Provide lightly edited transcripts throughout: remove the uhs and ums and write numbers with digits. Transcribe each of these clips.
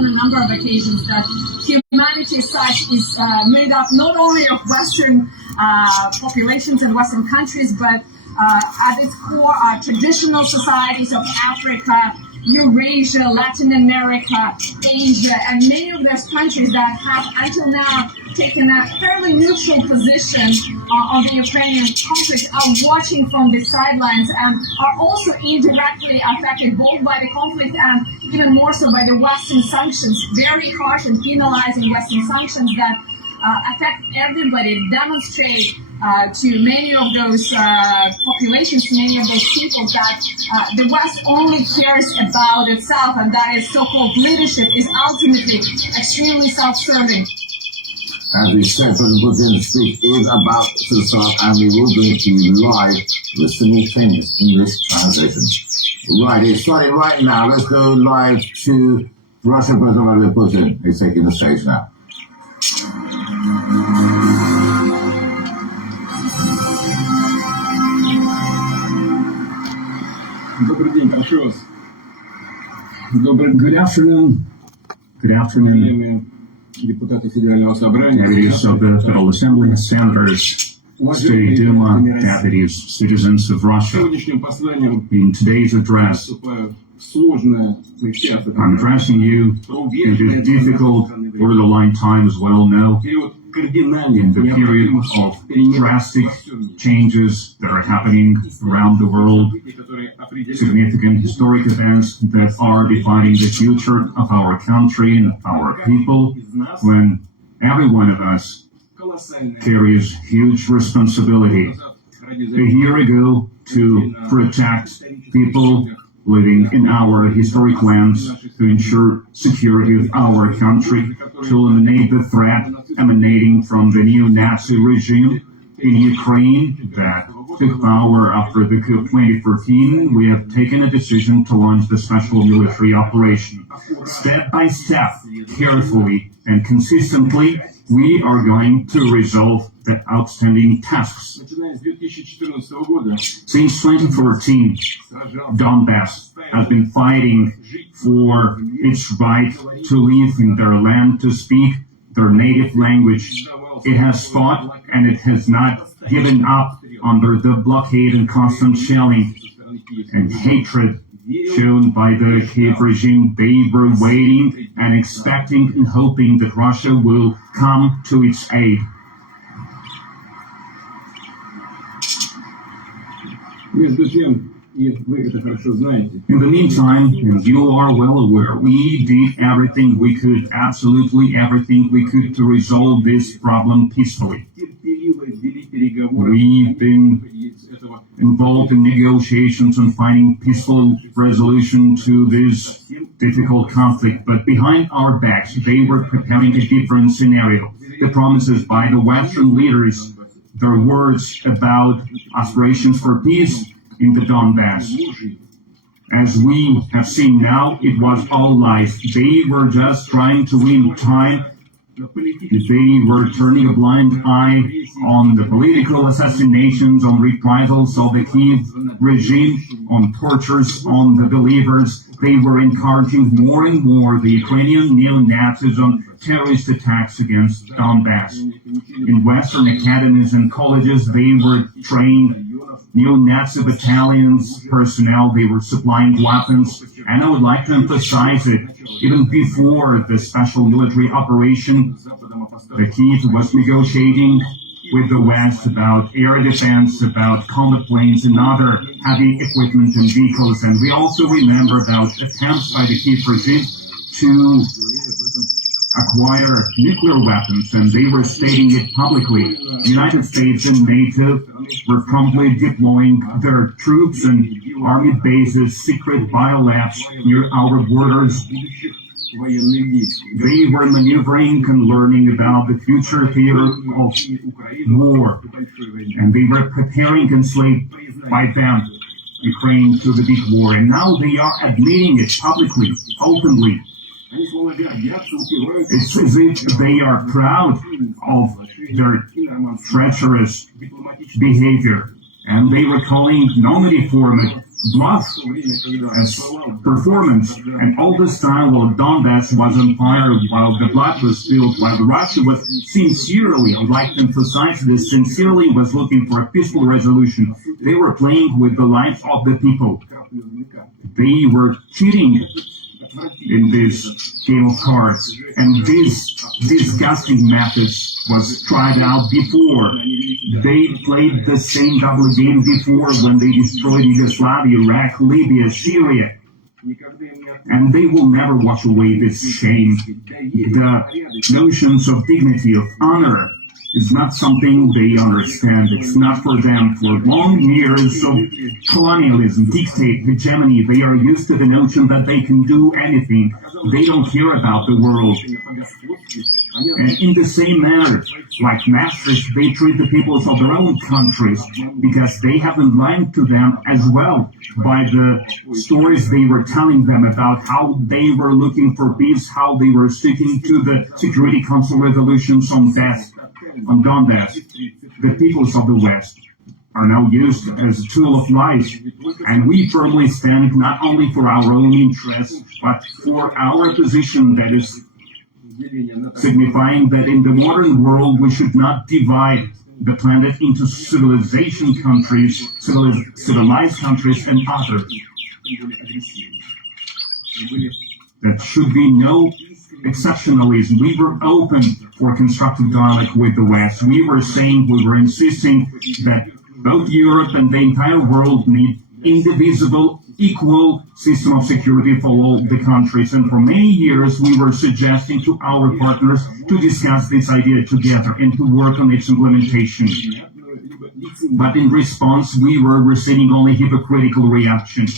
on a number of occasions that humanity as such is made up not only of Western populations and Western countries, but at its core are traditional societies of Africa, Eurasia, Latin America, Asia, and many of those countries that have until now taken a fairly neutral position on the Ukrainian conflict are watching from the sidelines and are also indirectly affected both by the conflict and even more so by the Western sanctions, very harsh and penalizing Western sanctions that affect everybody, demonstrate to many of those populations, to many of those people that the West only cares about itself, and that its so-called leadership is ultimately extremely self-serving. As we said, President Putin's speech is about to start, and we will bring it to you live with simultaneous English translation. Right, it's starting right now. Let's go live to Russian President Vladimir Putin. He's taking the stage now. Добрый день, прошу вас. Good afternoon. Good afternoon. Депутаты Федерального собрания, Deputies of the Federal Assembly, senators, State Duma, deputies, citizens of Russia. сегодняшним посланием In today's address, вступаю в сложное для всех I'm addressing you in this difficult, borderline time, as well know, период кардинальных in the period of drastic changes that are happening around the world, которые определяют significant historic events that are defining the future of our country and of our people, when every one of us колоссальное carries huge responsibility. A year ago, to protect people living in our historic lands, to ensure security of our country, to eliminate the threat emanating from the neo-Nazi regime in Ukraine that took power after the coup of 2014, we have taken a decision to launch the special military operation. Step by step, carefully and consistently, we are going to resolve the outstanding tasks. начиная с 2014 года Since 2014, Donbass has been fighting for its right to live in their land, to speak their native language. It has fought and it has not given up under the blockade and constant shelling and hatred shown by the Kiev regime. They were waiting and expecting and hoping that Russia will come to its aid. между тем, и вы это хорошо знаете, In the meantime, and you are well aware, we did everything we could, absolutely everything we could, to resolve this problem peacefully. терпеливо вели переговоры We've been этого involved in negotiations and finding peaceful resolution to this difficult conflict, but behind our backs, they were preparing a different scenario. The promises by the Western leaders, their words about aspirations for peace in the Donbass. As we have seen now, it was all lies. They were just trying to win time. They were turning a blind eye on the political assassinations, on reprisals of the Kiev regime, on tortures on the believers. They were encouraging more and more the Ukrainian neo-Nazis on terrorist attacks against Donbass. In Western academies and colleges, they were trained neo-Nazi battalions, personnel, they were supplying weapons. And I would like to emphasize it, even before the special military operation, the Kiev was negotiating with the West about air defense, about combat planes and other heavy equipment and vehicles. And we also remember about attempts by the Kiev regime to acquire nuclear weapons, and they were stating it publicly. The United States and NATO were promptly deploying their troops and army bases, secret biolabs near our borders. They were maneuvering and learning about the future theater of war, and they were preparing, enslaved by them, Ukraine to the big war. And now they are admitting it publicly, openly. It's as if they are proud of their treacherous behavior, and they were calling Normandy format bluff as performance. And all this time while Donbass was on fire, while the blood was spilled, while Russia was sincerely, I would like to emphasize this, sincerely was looking for a peaceful resolution. They were playing with the lives of the people. They were cheating in this game of cards. And this disgusting method was tried out before. They played the same double game before when they destroyed Yugoslavia, Iraq, Libya, Syria. And they will never wash away this shame. The notions of dignity, of honor, is not something they understand. It's not for them. For long years of colonialism, dictate, hegemony, they are used to the notion that they can do anything. They don't care about the world. And in the same manner, like masters, they treat the peoples of their own countries because they have been lied to them as well by the stories they were telling them about how they were looking for peace, how they were sticking to the Security Council resolutions on Donbass. The peoples of the West are now used as a tool of lies, and we firmly stand not only for our own interests, but for our position that is signifying that in the modern world we should not divide the planet into civilization countries, civilized countries, and others. There should be no exceptionalism. We were open for constructive dialogue with the West. We were insisting that both Europe and the entire world need indivisible, equal system of security for all the countries. And for many years, we were suggesting to our partners to discuss this idea together and to work on its implementation. But in response, we were receiving only hypocritical reactions.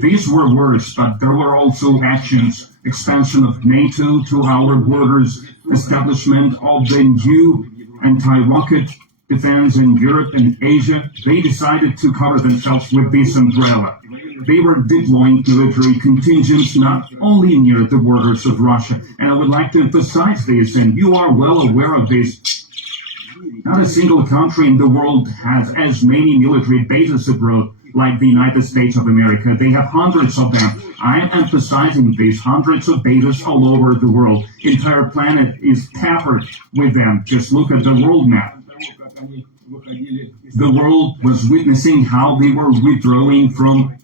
These were words, but there were also actions. Expansion of NATO to our borders, establishment of the new anti-rocket defense in Europe and Asia. They decided to cover themselves with this umbrella. They were deploying military contingents not only near the borders of Russia. And I would like to emphasize this, and you are well aware of this. Not a single country in the world has as many military bases abroad like the United States of America. They have hundreds of them. I am emphasizing these hundreds of bases all over the world. Entire planet is peppered with them. Just look at the world map. The world was witnessing how they were withdrawing from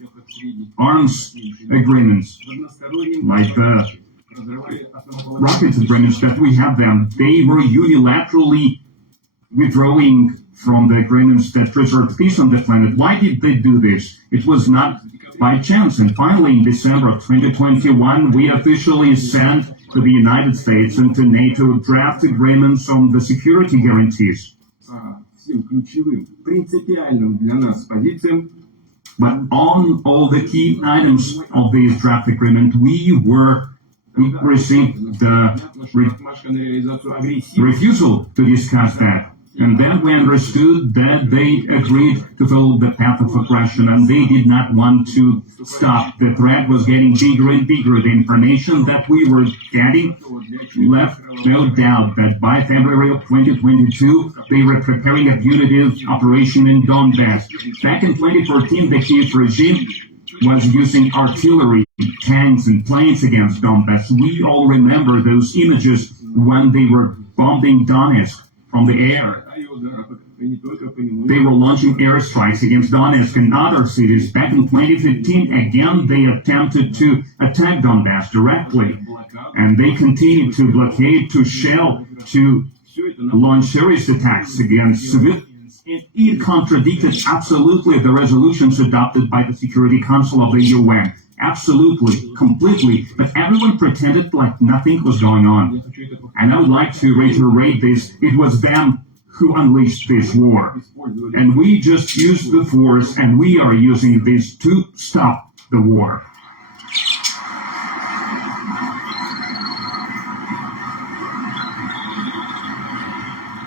arms agreements, like the rocket agreements that we have them. They were unilaterally withdrawing from the agreements that preserved peace on the planet. Why did they do this? It was not by chance. And finally, in December of 2021, we officially sent to the United States and to NATO draft agreements on the security guarantees. But on all the key items of this draft agreement, we received the refusal to discuss that. And then we understood that they agreed to follow the path of aggression, and they did not want to stop. The threat was getting bigger and bigger. The information that we were getting left no doubt that by February of 2022, they were preparing a punitive operation in Donbass. Back in 2014, the Kiev regime was using artillery, tanks, and planes against Donbass. We all remember those images when they were bombing Donetsk from the air. They were launching airstrikes against Donetsk and other cities. Back in 2015, again, they attempted to attack Donbass directly. And they continued to blockade, to shell, to launch serious attacks against civilians. It contradicted absolutely the resolutions adopted by the Security Council of the UN. Absolutely, completely. But everyone pretended like nothing was going on. And I would like to reiterate this. It was them who unleashed this war. And we just used the force, and we are using this to stop the war.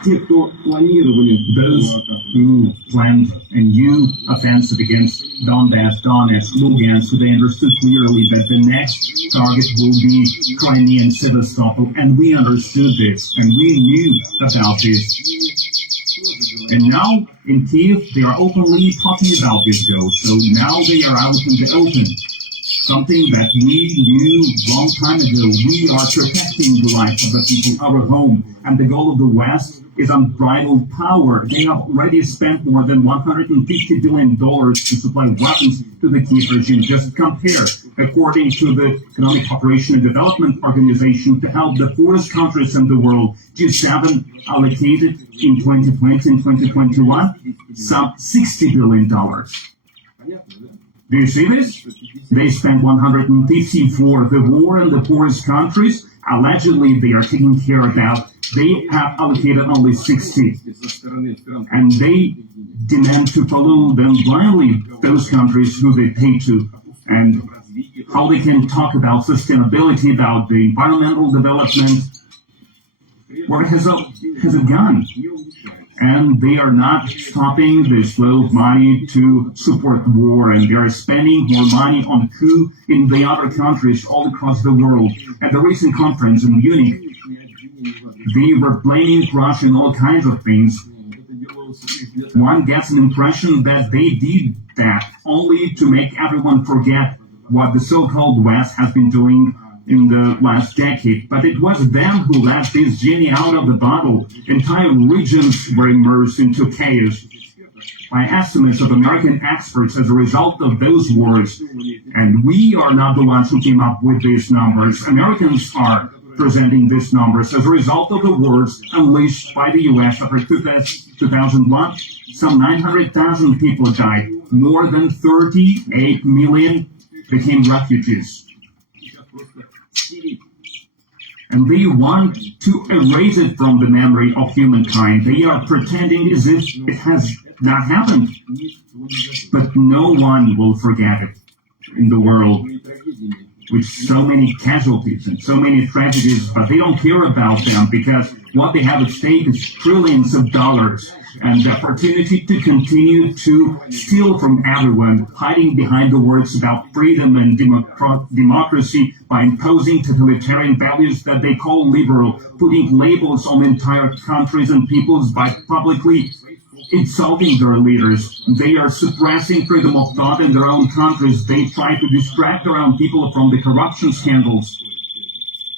Those who planned a new offensive against Donbass, Donetsk, Lugansk, they understood clearly that the next target will be Crimea and Sevastopol, and we understood this, and we knew about this. And now in Kiev, they are openly talking about this goal. So now they are out in the open. Something that we knew a long time ago. We are protecting the life of the people, our home. And the goal of the West is unbridled power. They have already spent more than $150 billion to supply weapons to the Kiev regime. Just compare, according to the Economic Cooperation and Development Organization, to help the poorest countries in the world, G7 allocated in 2020 and 2021 some $60 billion. Do you see this? They spent 150 for the war in the poorest countries. Allegedly, they are taking care about. They have allocated only 60. And they demand to follow them blindly, those countries who they pay to. And how they can talk about sustainability, about the environmental development, where it has a gun. And they are not stopping the flow of money to support war, and they are spending more money on coup in the other countries all across the world. At the recent conference in Munich, they were blaming Russia and all kinds of things. One gets an impression that they did that only to make everyone forget what the so-called West has been doing in the last decade. But it was them who let this genie out of the bottle. Entire regions were immersed into chaos. By estimates of American experts as a result of those wars, and we are not the ones who came up with these numbers, Americans are presenting these numbers as a result of the wars unleashed by the U.S. after 2001, some 900,000 people died. More than 38 million became refugees. And they want to erase it from the memory of humankind. They are pretending as if it has not happened. But no one will forget it in the world, with so many casualties and so many tragedies, but they don't care about them because what they have at stake is trillions of dollars and the opportunity to continue to steal from everyone, hiding behind the words about freedom and democracy by imposing totalitarian values that they call liberal, putting labels on entire countries and peoples by publicly insulting their leaders. They are suppressing freedom of thought in their own countries. They try to distract their own people from the corruption scandals.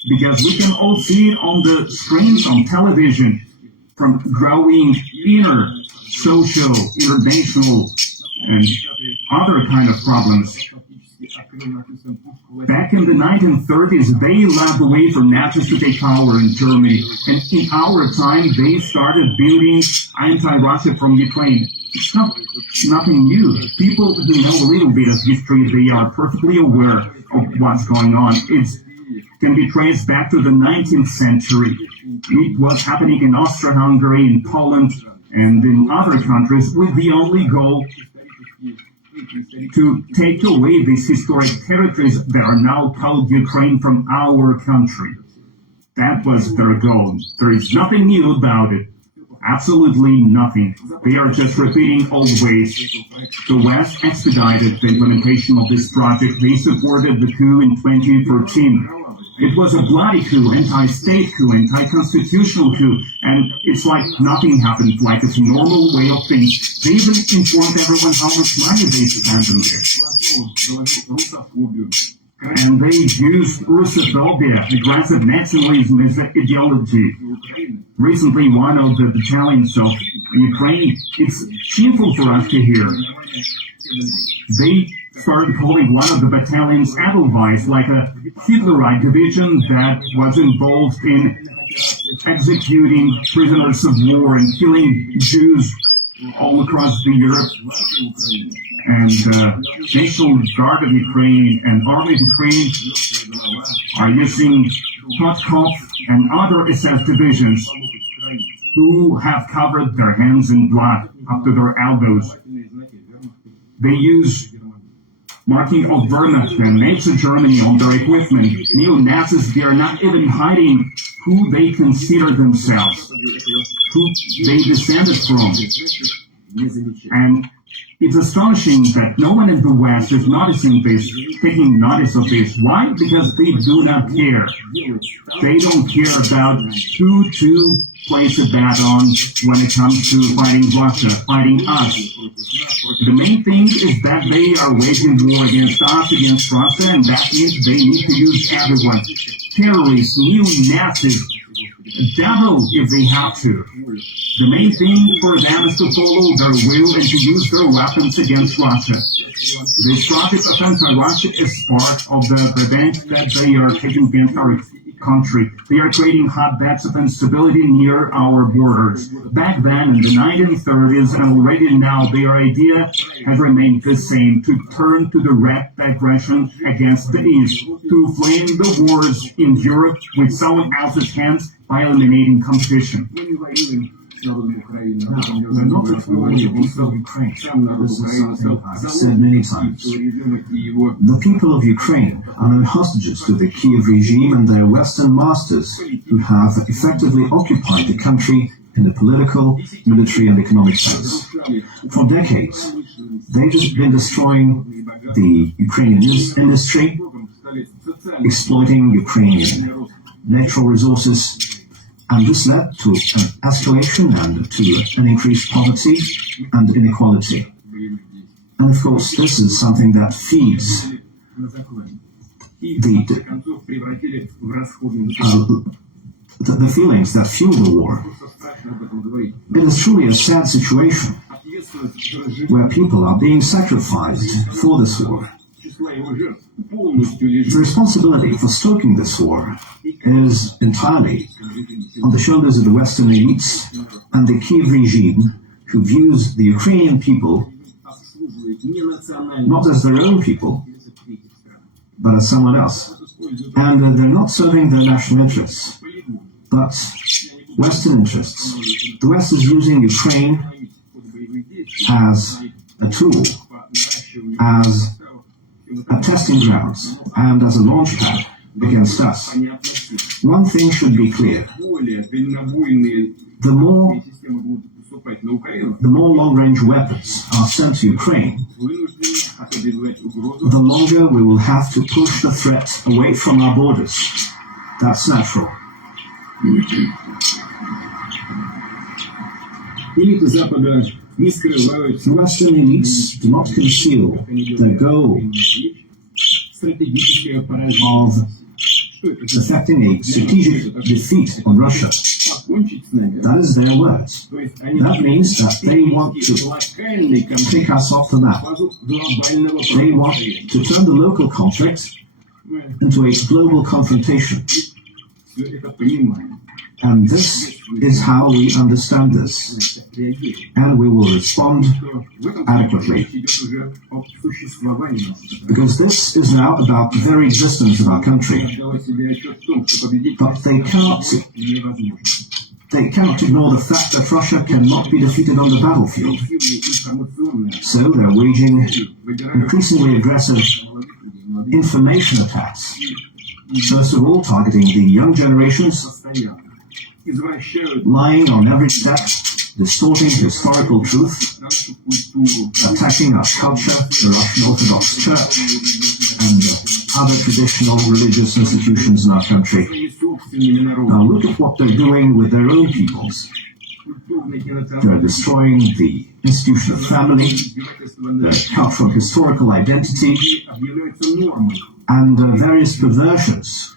Because we can all see it on the screens on television, from growing inner, social, international, and other kind of problems. Back in the 1930s, they led the way for Nazis to take power in Germany. And in our time, they started building anti-Russia from Ukraine. It's nothing new. People who know a little bit of history, they are perfectly aware of what's going on. It can be traced back to the 19th century. It was happening in Austria-Hungary, in Poland, and in other countries with the only goal to take away these historic territories that are now called Ukraine from our country. That was their goal. There is nothing new about it. Absolutely nothing. They are just repeating old ways. The West expedited the implementation of this project. They supported the coup in 2013. It was a bloody coup, anti-state coup, anti-constitutional coup, and it's like nothing happened, like it's a normal way of things. They even informed everyone how much money they spent on this. And they used Russophobia, aggressive nationalism as an ideology. Recently, one of the battalions of Ukraine, it's shameful for us to hear. They started calling one of the battalions Edelweiss, like a Hitlerite division that was involved in executing prisoners of war and killing Jews all across the Europe. And National Guard of Ukraine and Army of Ukraine are using Hotkov and other SS divisions who have covered their hands in blood up to their elbows. They use marking of Wehrmacht and Nazi Germany on their equipment. Neo-Nazis, they are not even hiding who they consider themselves, who they descended from. And It's astonishing that no one in the West is noticing this, taking notice of this. Why? Because they do not care. They don't care about who to place a bet on when it comes to fighting Russia, fighting us. The main thing is that they are waging war against us, against Russia, and that means they need to use everyone. Terrorists, neo-Nazis, devil if they have to. The main thing for them is to follow their will and to use their weapons against Russia. This rocket offense on Russia is part of the event that they are taking against our country. They are creating hotbeds of instability near our borders. Back then, in the 1930s, and already now, their idea has remained the same, to turn to direct aggression against the East, to flame the wars in Europe with someone else's hands by eliminating competition. We're not at war with the people of Ukraine. This is something I've said many times. The people of Ukraine are no hostages to the Kiev regime and their Western masters, who have effectively occupied the country in the political, military, and economic sense. For decades, they've just been destroying the Ukrainian industry, exploiting Ukrainian natural resources, and this led to an escalation and to an increased poverty and inequality. And of course, this is something that feeds the feelings that fuel the war. It is truly a sad situation where people are being sacrificed for this war. The responsibility for stoking this war is entirely on the shoulders of the Western elites and the Kiev regime, who views the Ukrainian people not as their own people, but as someone else. And they're not serving their national interests, but Western interests. The West is using Ukraine as a tool, as a testing grounds, and as a launchpad against us. One thing should be clear. The more long-range weapons are sent to Ukraine, the longer we will have to push the threat away from our borders. That's natural. The Western elites do not conceal the goal of effecting a strategic defeat on Russia. That is their words. That means that they want to take us off the map. They want to turn the local conflict into a global confrontation. And this is how we understand this. And we will respond adequately. Because this is now about the very existence of our country. But they cannot ignore the fact that Russia cannot be defeated on the battlefield. So they're waging increasingly aggressive information attacks. First of all, targeting the young generations, lying on every step, distorting historical truth, attacking our culture, the Russian Orthodox Church, and other traditional religious institutions in our country. Now look at what they're doing with their own peoples. They're destroying the institution of family, the cultural historical identity, and various perversions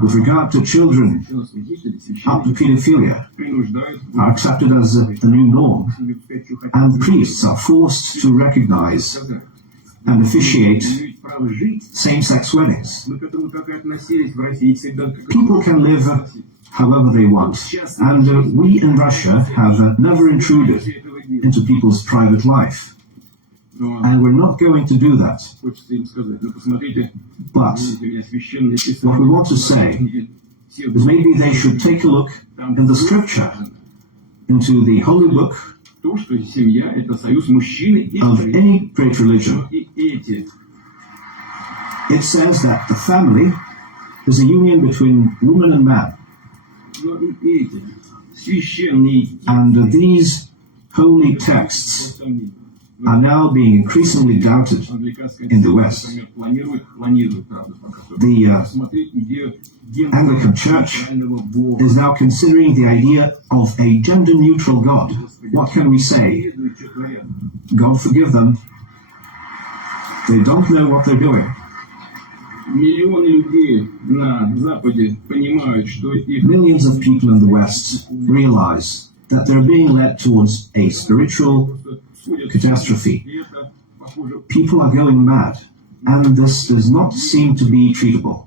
with regard to children up to pedophilia are accepted as the new norm, and priests are forced to recognize and officiate same-sex weddings. People can live however they want, and we in Russia have never intruded into people's private life. And we're not going to do that. But what we want to say is maybe they should take a look in the scripture, into the holy book of any great religion. It says that the family is a union between woman and man. And these holy texts are now being increasingly doubted in the West. The Anglican Church is now considering the idea of a gender-neutral God. What can we say? God forgive them. They don't know what they're doing. Millions of people in the West realize that they're being led towards a spiritual catastrophe. People are going mad, and this does not seem to be treatable.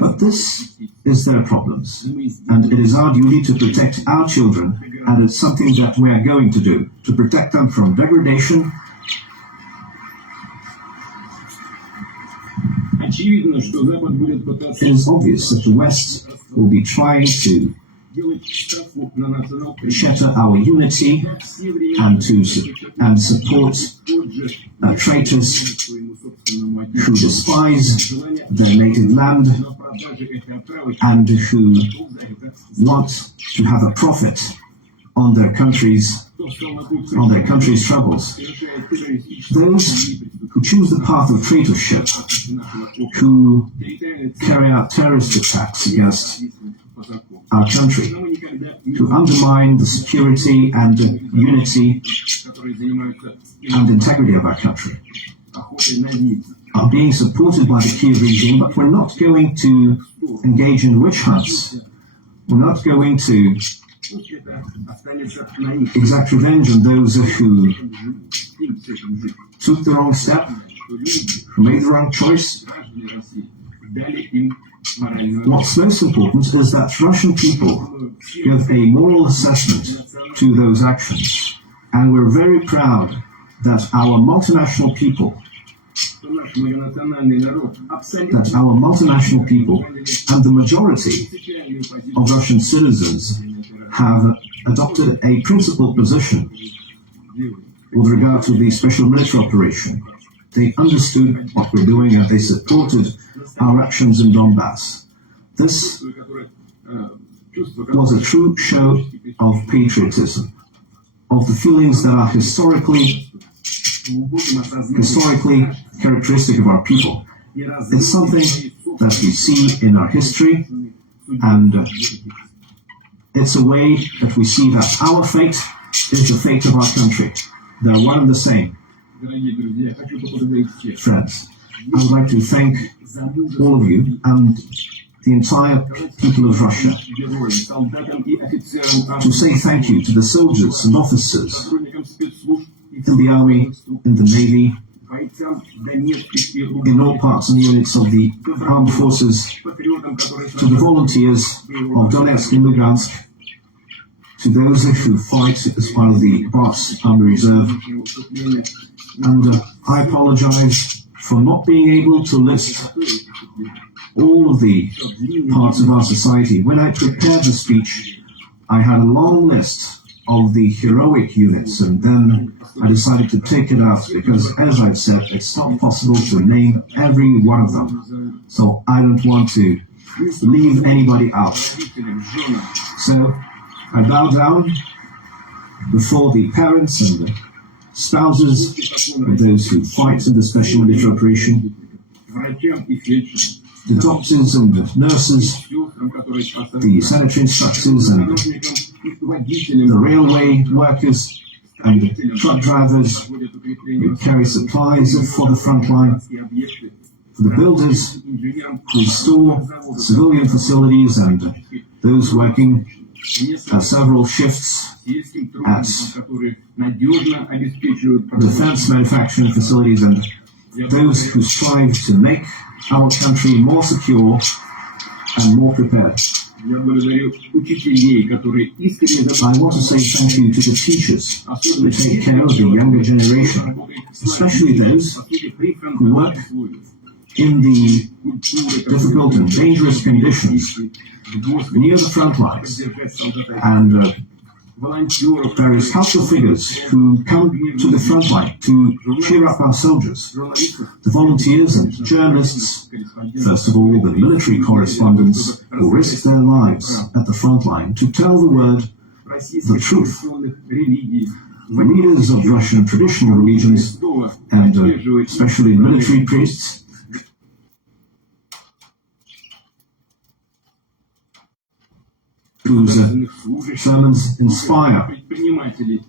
But this is their problems, and it is our duty to protect our children, and it's something that we are going to do, to protect them from degradation. It is obvious that the West will be trying to shatter our unity and support traitors who despise their native land and who want to have a profit on their country's troubles. Those who choose the path of traitorship, who carry out terrorist attacks against our country, to undermine the security and the unity and integrity of our country, are being supported by the Kiev regime, but we're not going to engage in witch hunts. We're not going to exact revenge on those who took the wrong step, who made the wrong choice. What's most important is that Russian people give a moral assessment to those actions. And we're very proud that our multinational people and the majority of Russian citizens have adopted a principled position with regard to the special military operation. They understood what we're doing and they supported our actions in Donbass. This was a true show of patriotism, of the feelings that are historically characteristic of our people. It's something that we see in our history, and it's a way that we see that our fate is the fate of our country. They're one and the same. Friends, I would like to thank all of you and the entire people of Russia, to say thank you to the soldiers and officers in the army, in the navy, in all parts and units of the armed forces, to the volunteers of Donetsk and Lugansk, to those who fight as part of the Bots Army Reserve. And I apologize for not being able to list all of the parts of our society. When I prepared the speech, I had a long list of the heroic units, and then I decided to take it out because, as I've said, it's not possible to name every one of them. So I don't want to leave anybody out. So I bow down before the parents and the spouses of those who fight in the special military operation, the doctors and the nurses, the sanitary instructors and the railway workers and the truck drivers who carry supplies for the front line, for the builders who restore civilian facilities and those working several shifts at defense manufacturing facilities, and those who strive to make our country more secure and more prepared. I want to say thank you to the teachers who take care of the younger generation, especially those who work in the difficult and dangerous conditions near the front lines, and various helpful figures who come to the front line to cheer up our soldiers, the volunteers and journalists, first of all the military correspondents who risk their lives at the front line to tell the word, the truth, leaders of Russian traditional religions and especially military priests whose sermons inspire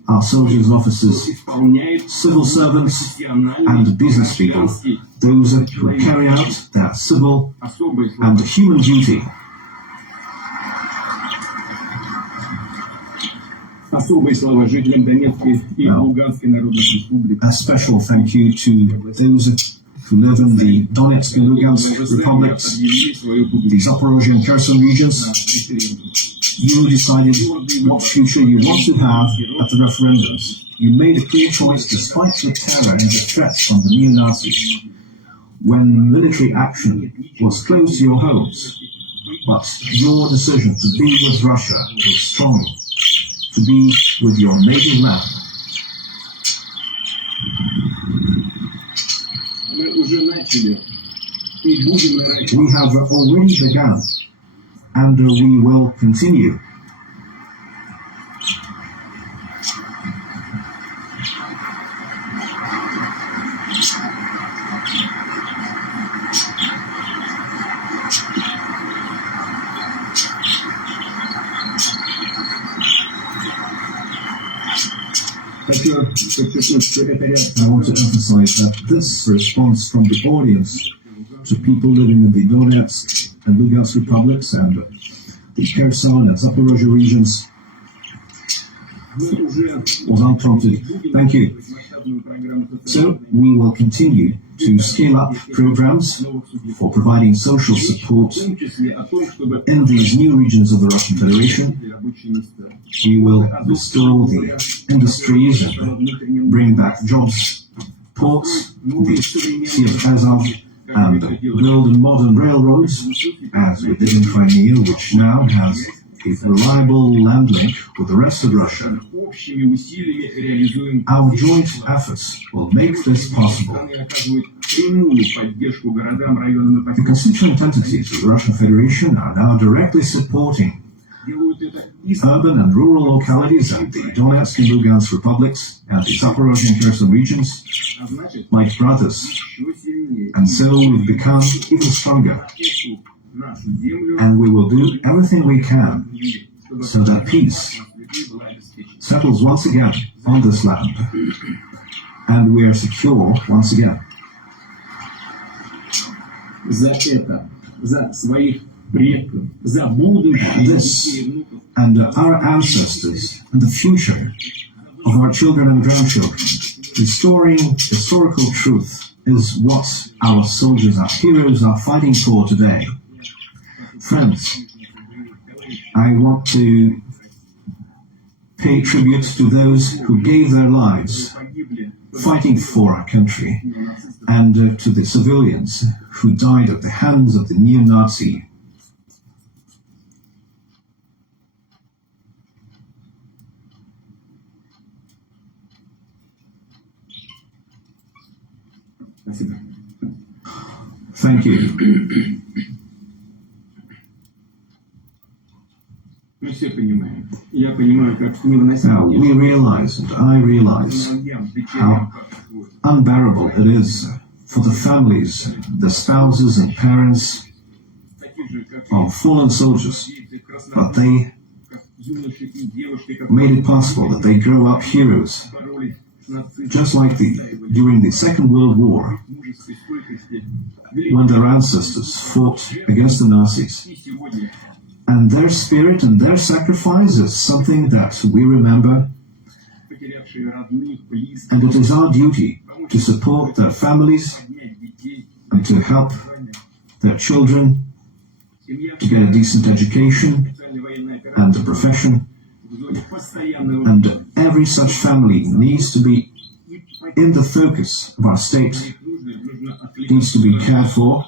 our soldiers, officers, civil servants, and business people, those who carry out their civil and human duty. A special thank you to those who live in the Donetsk and Lugansk republics, the Zaporozhye and Kherson regions. You decided what future you want to have at the referendums. You made a clear choice despite the terror and the threats from the neo-Nazis. When military action was close to your homes, but your decision to be with Russia was strong, to be with your native land. We have already begun, and we will continue. I want to emphasize that this response from the audience to people living in the Donetsk and Lugansk republics and the Kherson and Zaporozhye regions was unprompted. Thank you. So we will continue to scale up programs for providing social support in these new regions of the Russian Federation. We will restore the industries and bring back jobs, ports, the Sea of Azov, and build modern railroads, as we did in Crimea, which now has a reliable land link with the rest of Russia. Our joint efforts will make this possible. The constituent entities of the Russian Federation are now directly supporting urban and rural localities and the Donetsk and Lugansk republics and the Zaporozhye and Kherson regions like brothers. And so we've become even stronger. And we will do everything we can so that peace settles once again on this land. And we are secure once again. This and our ancestors and the future of our children and grandchildren, restoring historical truth, is what our soldiers, our heroes, are fighting for today. Friends, I want to pay tribute to those who gave their lives fighting for our country, and to the civilians who died at the hands of the neo-Nazi. Thank you. Now, we realize, and I realize, how unbearable it is for the families, the spouses and parents of fallen soldiers, but they made it possible that they grow up heroes, just like during the Second World War, when their ancestors fought against the Nazis. And their spirit and their sacrifice is something that we remember, and it is our duty to support their families and to help their children to get a decent education and a profession. And every such family needs to be in the focus of our state, needs to be cared for,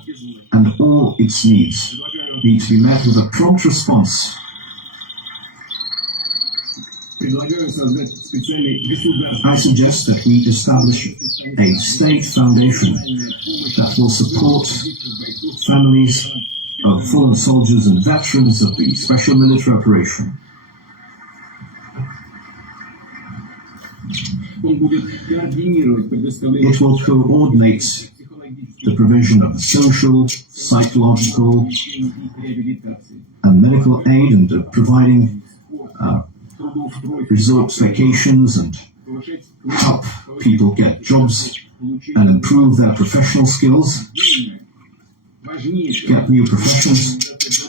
and all its needs need to be met with a prompt response. I suggest that we establish a state foundation that will support families of fallen soldiers and veterans of the special military operation. It will coordinate the provision of social, psychological, and medical aid, and providing resorts, vacations, and help people get jobs and improve their professional skills, get new professions.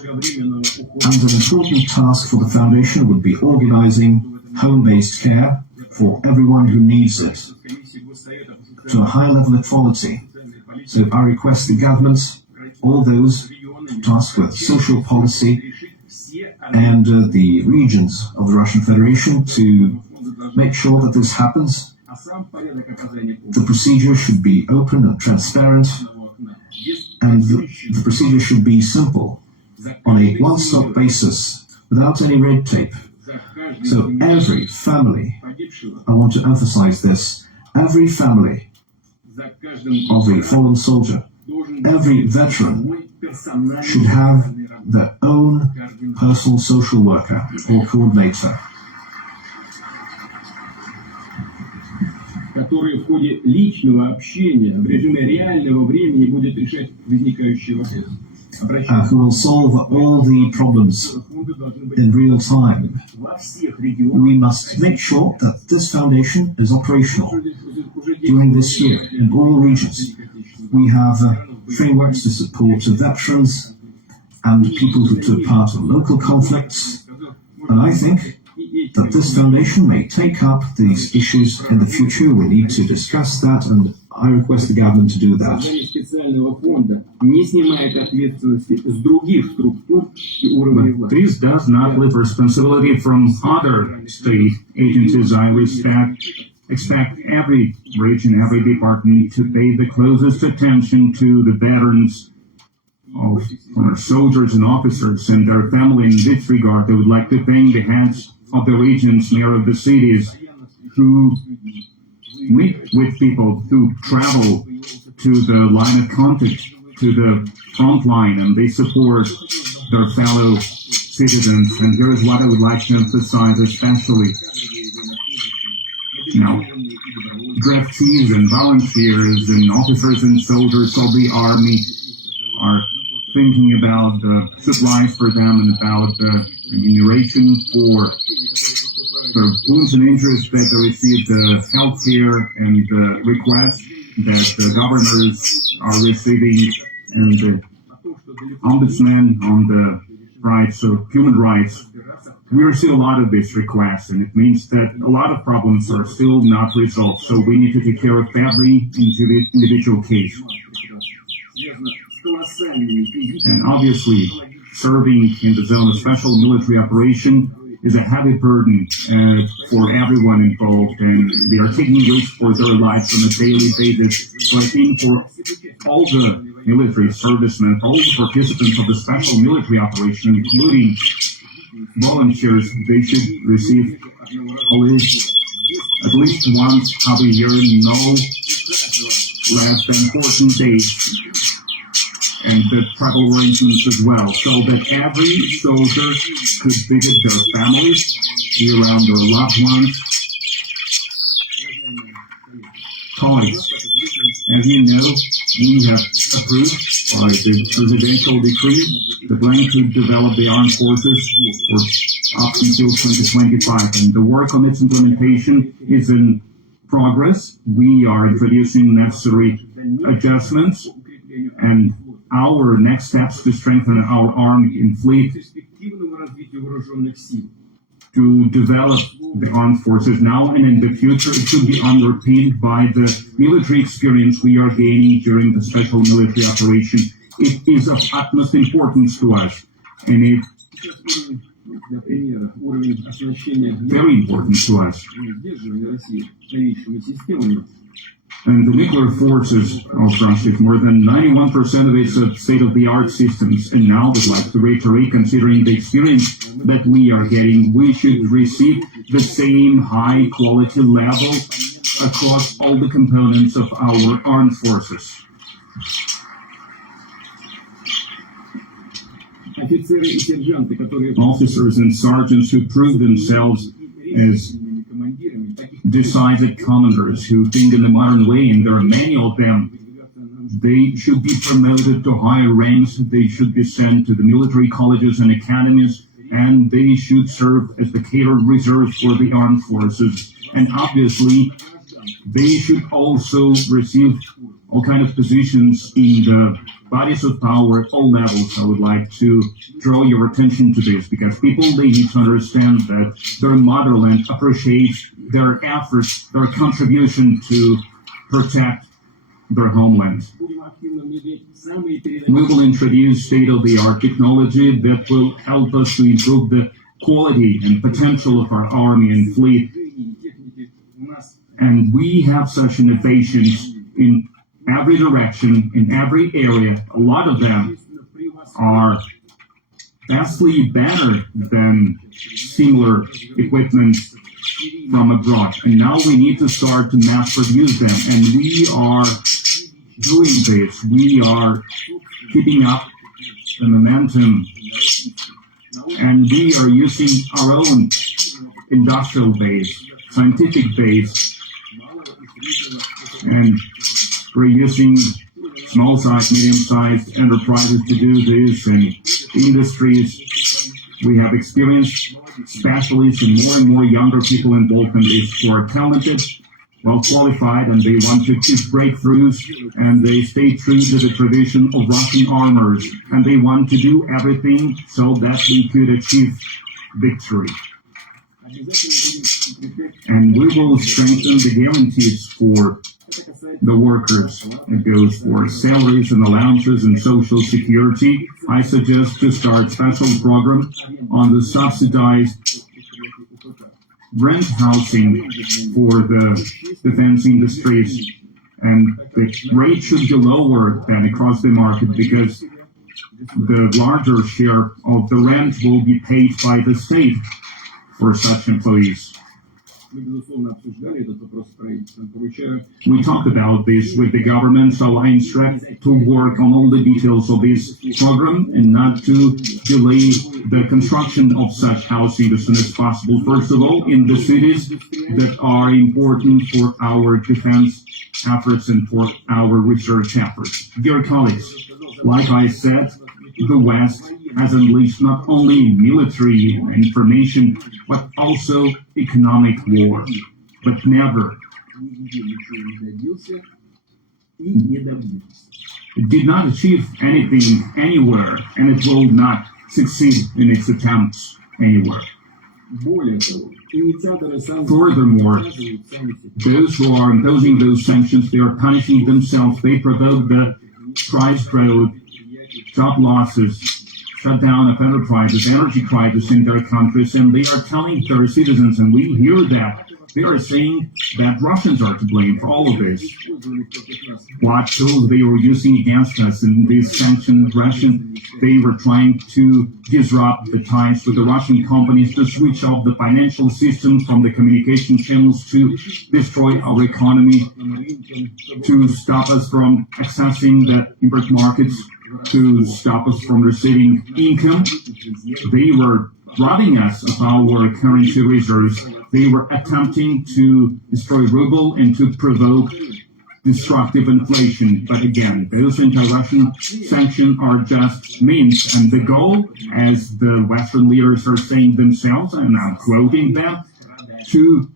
And an important task for the Foundation would be organizing home-based care for everyone who needs it to a high level of quality. So I request the government, all those tasked with social policy, and the regions of the Russian Federation to make sure that this happens. The procedure should be open and transparent, and the procedure should be simple, on a one-stop basis, without any red tape. So every family, I want to emphasize this, every family of a fallen soldier, every veteran should have their own personal social worker or coordinator, который в ходе личного общения в режиме реального времени будет решать возникающие вопросы. who will solve all the problems in real time. We must make sure that this foundation is operational during this year in all regions. We have frameworks to support veterans and people who took part in local conflicts, and I think that this foundation may take up these issues in the future. We need to discuss that, and I request the government to do that. But this does not lift responsibility from other state agencies. I expect every region, every department to pay the closest attention to the veterans of our soldiers and officers and their family. In this regard, I would like to thank the heads of the regions, mayor of the cities, who meet with people, who travel to the line of contact, to the front line, and they support their fellow citizens. And here's what I would like to emphasize especially. Now, draftees and volunteers and officers and soldiers of the army are thinking about the supplies for them and about the remuneration for their wounds and injuries that they receive, the health care and the request that the governors are receiving, and the ombudsman on the rights of human rights. We receive a lot of these requests, and it means that a lot of problems are still not resolved, so we need to take care of every individual case. And obviously, serving in the zone of special military operation is a heavy burden for everyone involved, and they are taking risks for their lives on a daily basis. So I think for all the military servicemen, all the participants of the special military operation, including volunteers, they should receive at least once every year, no less than 14 days. And the travel arrangements as well, so that every soldier could visit their families, be around their loved ones. Colleagues, as you know, we have approved by the presidential decree the plan to develop the armed forces for up until 2025, and the work on its implementation is in progress. We are introducing necessary adjustments, and our next steps to strengthen our army and fleet, to develop the armed forces now and in the future. It should be underpinned by the military experience we are gaining during the special military operation. It is of utmost importance to us, and it's very important to us. And the nuclear forces of Russia is more than 91% of its state-of-the-art systems. And now I'd like to reiterate, considering the experience that we are getting, we should receive the same high-quality level across all the components of our armed forces. Officers and sergeants who prove themselves as decided commanders who think in the modern way, and there are many of them. They should be promoted to higher ranks, they should be sent to the military colleges and academies, and they should serve as the catered reserve for the armed forces. And obviously, they should also receive all kinds of positions in the bodies of power at all levels. I would like to draw your attention to this, because people, they need to understand that their motherland appreciates their efforts, their contribution to protect their homeland. We will introduce state-of-the-art technology that will help us to improve the quality and potential of our army and fleet. And we have such innovations in every direction, in every area. A lot of them are vastly better than similar equipment from abroad. And now we need to start to mass produce them. And we are doing this. We are keeping up the momentum. And we are using our own industrial base, scientific base. And we're using small-sized, medium-sized enterprises to do this, and industries. We have experienced specialists and more younger people involved in this who are talented, well-qualified, and they want to achieve breakthroughs, and they stay true to the tradition of Russian armors, and they want to do everything so that we could achieve victory. And we will strengthen the guarantees for the workers. It goes for salaries and allowances and social security. I suggest to start special program on the subsidized rent housing for the defense industries. And the rate should be lower than across the market, because the larger share of the rent will be paid by the state for such employees. We talked about this with the government, so I instruct to work on all the details of this program and not to delay the construction of such housing as soon as possible. First of all, in the cities that are important for our defense efforts and for our research efforts. Dear colleagues, like I said, the West has unleashed not only military information, but also economic war. But never. It did not achieve anything anywhere, and it will not succeed in its attempts anywhere. Furthermore, those who are imposing those sanctions, they are punishing themselves. They provoke the price growth, job losses, shutdown of enterprises, energy crisis in their countries, and they are telling their citizens, and we hear that, they are saying that Russians are to blame for all of this. What tools they were using against us in this sanctioned aggression, they were trying to disrupt the ties with the Russian companies, to switch off the financial system from the communication channels, to destroy our economy, to stop us from accessing the import markets, to stop us from receiving income. They were robbing us of our currency reserves. They were attempting to destroy ruble and to provoke destructive inflation. But again, those anti-Russian sanctions are just means, and the goal, as the Western leaders are saying themselves, and I'm quoting them, to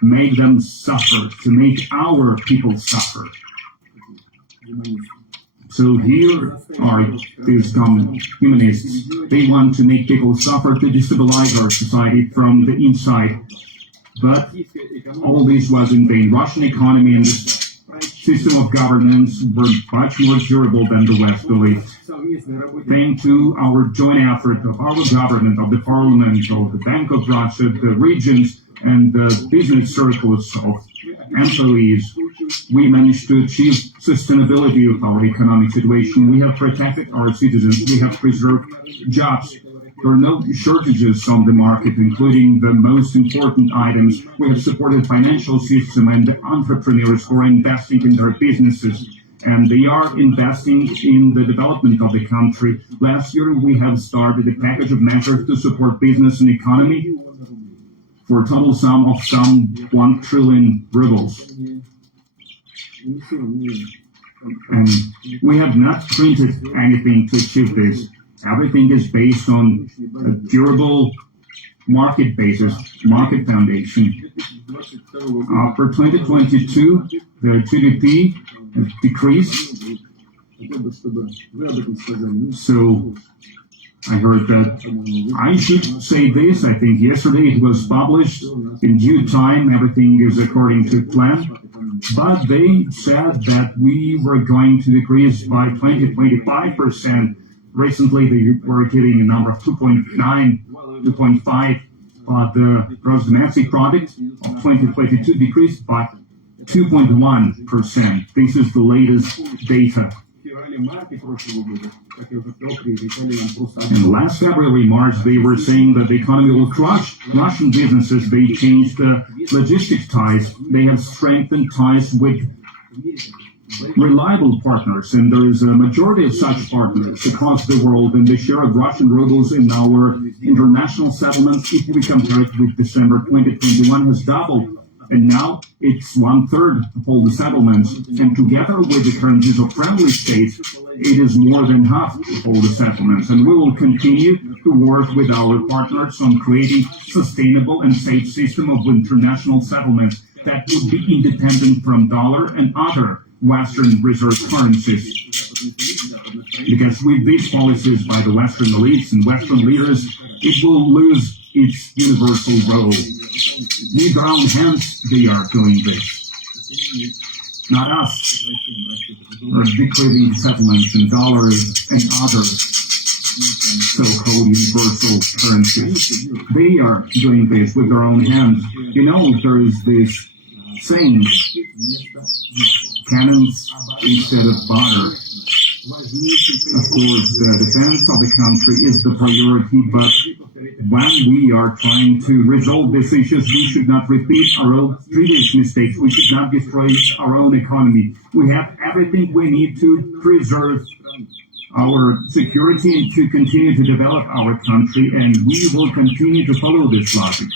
make them suffer, to make our people suffer. So here are these humanists. They want to make people suffer, to destabilize our society from the inside. But all this was in vain. Russian economy and the system of governance were much more durable than the West believed. Thanks to our joint effort of our government, of the parliament, of the Bank of Russia, the regions, and the business circles of employees, we managed to achieve sustainability of our economic situation. We have protected our citizens. We have preserved jobs. There are no shortages on the market, including the most important items. We have supported financial system and the entrepreneurs who are investing in their businesses, and they are investing in the development of the country. Last year, we have started a package of measures to support business and economy. for a total sum of some 1 trillion rubles. And we have not printed anything to achieve this. Everything is based on a durable market basis, market foundation. For 2022, the GDP decreased. So I heard that I should say this. I think yesterday it was published in due time. Everything is according to plan. But they said that we were going to decrease by 20-25%. Recently, they were giving a number of 2.9, 2.5. But the gross domestic product of 2022 decreased by 2.1%. This is the latest data. And last February, March, they were saying that the economy will crush Russian businesses. They changed logistic ties. They have strengthened ties with reliable partners, and there is a majority of such partners across the world, and the share of Russian rubles in our international settlements, if we compare it with December 2021, has doubled. And now it's 1/3 of all the settlements. And together with the currencies of friendly states, it is more than half of all the settlements. And we will continue to work with our partners on creating sustainable and safe system of international settlements that would be independent from dollar and other Western reserve currencies. Because with these policies by the Western elites and Western leaders, it will lose its universal role. With their own hands, they are doing this. Not us. We're decreasing settlements in dollars and other so-called universal currencies. They are doing this with their own hands. You know, there is this saying, cannons instead of butter. Of course, the defense of the country is the priority, but when we are trying to resolve these issues, we should not repeat our own previous mistakes. We should not destroy our own economy. We have everything we need to preserve our security and to continue to develop our country, and we will continue to follow this logic.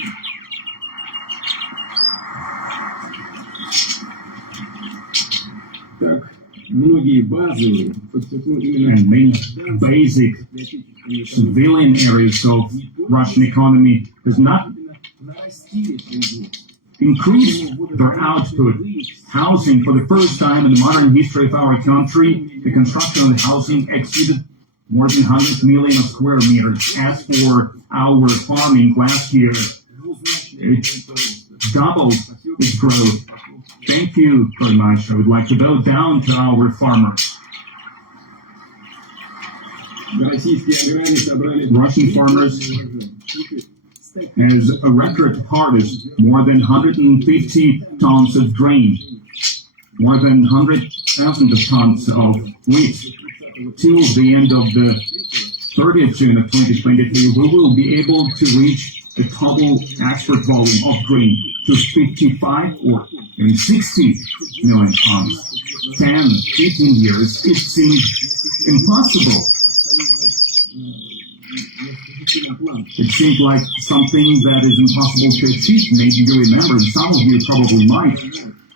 And many basic civilian areas of Russian economy has not increased their output. Housing, for the first time in the modern history of our country, the construction of the housing exceeded more than 100 million square meters. As for our farming last year, it doubled its growth. Thank you very much. I would like to bow down to our farmers. Russian farmers has a record harvest, more than 150 tons of grain, more than 100,000 tons of wheat. Till the end of the 30th June of 2023, we will be able to reach the total export volume of grain to 55 or even 60 million tons. 10, 15 years, it seemed impossible. It seemed like something that is impossible to achieve. Maybe you remember, some of you probably might,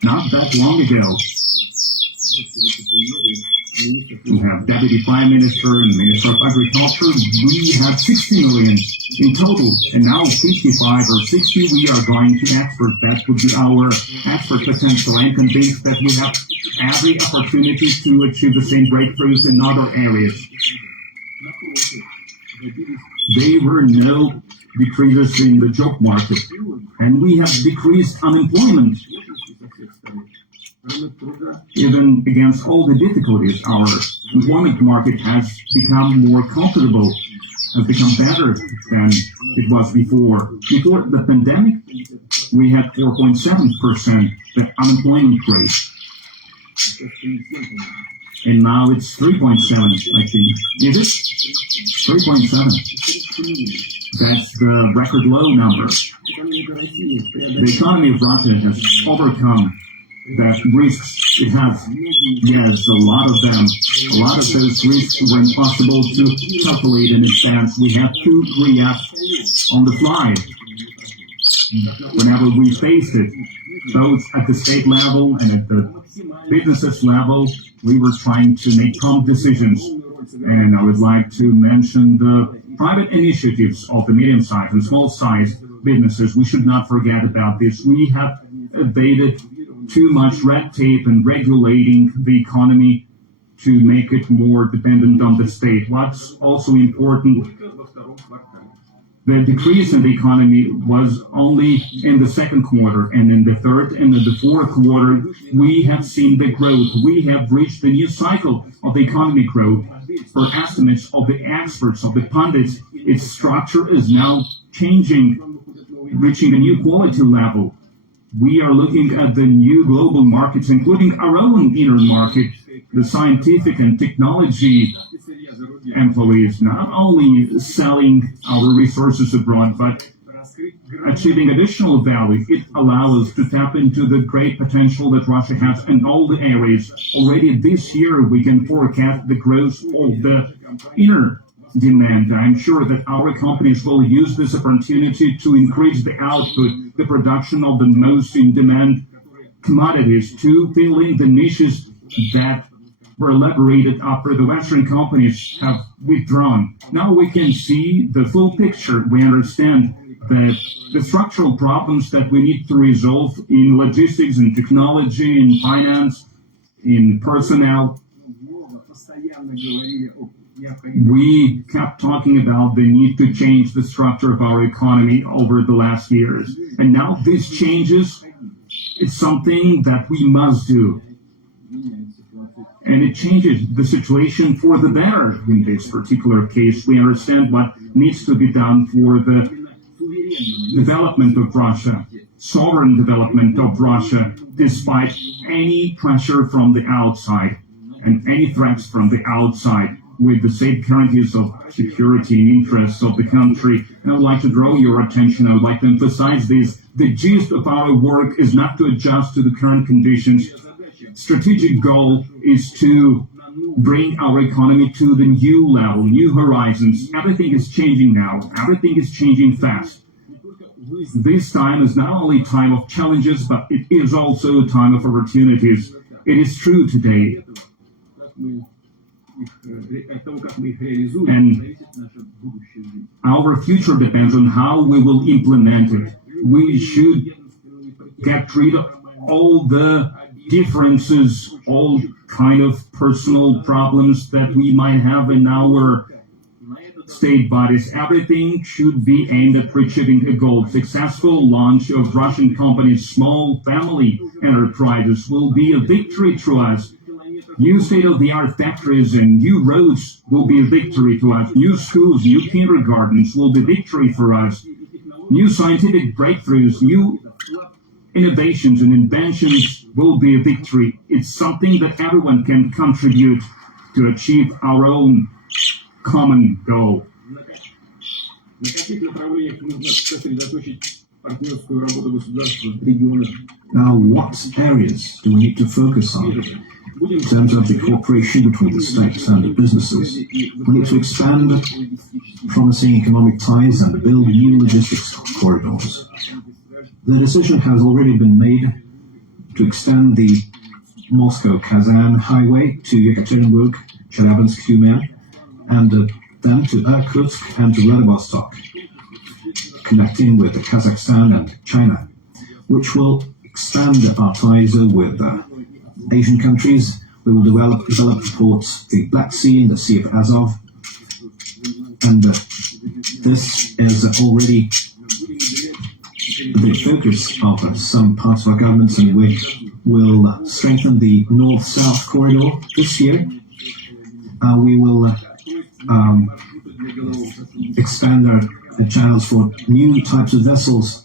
not that long ago. We have Deputy Prime Minister and Minister of Agriculture. We have 60 million in total, and now 55 or 60 we are going to export. That would be our export potential. I'm convinced that we have every opportunity to achieve the same breakthroughs in other areas. There were no decreases in the job market, and we have decreased unemployment. Even against all the difficulties, our employment market has become more comfortable, has become better than it was before. Before the pandemic, we had 4.7% unemployment rate. And now it's 3.7, I think. Is it? 3.7. That's the record low number. The economy of Russia has overcome the risks it has. Yes, a lot of them. A lot of those risks were impossible to calculate in advance. We have to react on the fly. whenever we faced it, both at the state level and at the businesses level, we were trying to make prompt decisions. And I would like to mention the private initiatives of the medium-sized and small-sized businesses. We should not forget about this. We have abated too much red tape and regulating the economy to make it more dependent on the state. What's also important, the decrease in the economy was only in the second quarter, and in the third and in the fourth quarter, we have seen the growth. We have reached a new cycle of economic growth. For estimates of the experts, of the pundits, its structure is now changing, reaching a new quality level. We are looking at the new global markets, including our own inner market, the scientific and technology employees, not only selling our resources abroad, but achieving additional value. It allows us to tap into the great potential that Russia has in all the areas. Already this year, we can forecast the growth of the inner demand. I'm sure that our companies will use this opportunity to increase the output, the production of the most in-demand commodities, to fill in the niches that were liberated after the Western companies have withdrawn. Now we can see the full picture. We understand that the structural problems that we need to resolve in logistics and technology, in finance, in personnel, we kept talking about the need to change the structure of our economy over the last years. And now these changes, it's something that we must do. And it changes the situation for the better in this particular case. We understand what needs to be done for the development of Russia, sovereign development of Russia, despite any pressure from the outside and any threats from the outside, with the safe guarantees of security and interests of the country. And I would like to draw your attention, I would like to emphasize this. The gist of our work is not to adjust to the current conditions. Strategic goal is to bring our economy to the new level, new horizons. Everything is changing now. Everything is changing fast. This time is not only time of challenges, but it is also a time of opportunities. It is true today. And our future depends on how we will implement it. We should get rid of all the differences, all kind of personal problems that we might have in our state bodies. Everything should be aimed at achieving a goal. Successful launch of Russian companies, small family enterprises, will be a victory to us. New state-of-the-art factories and new roads will be a victory to us. New schools, new kindergartens will be victory for us. New scientific breakthroughs, new innovations and inventions will be a victory. It's something that everyone can contribute to achieve our own common goal. Now, what areas do we need to focus on? In terms of the cooperation between the states and the businesses, we need to expand promising economic ties and build new logistics corridors. The decision has already been made to extend the Moscow-Kazan highway to Yekaterinburg, Chelyabinsk, Tyumen, and then to Irkutsk and to Vladivostok, connecting with Kazakhstan and China, which will expand our ties with Asian countries. We will develop ports, the Black Sea and the Sea of Azov, and this is already the focus of some parts of our governments, and we will strengthen the North-South corridor this year. We will expand our channels for new types of vessels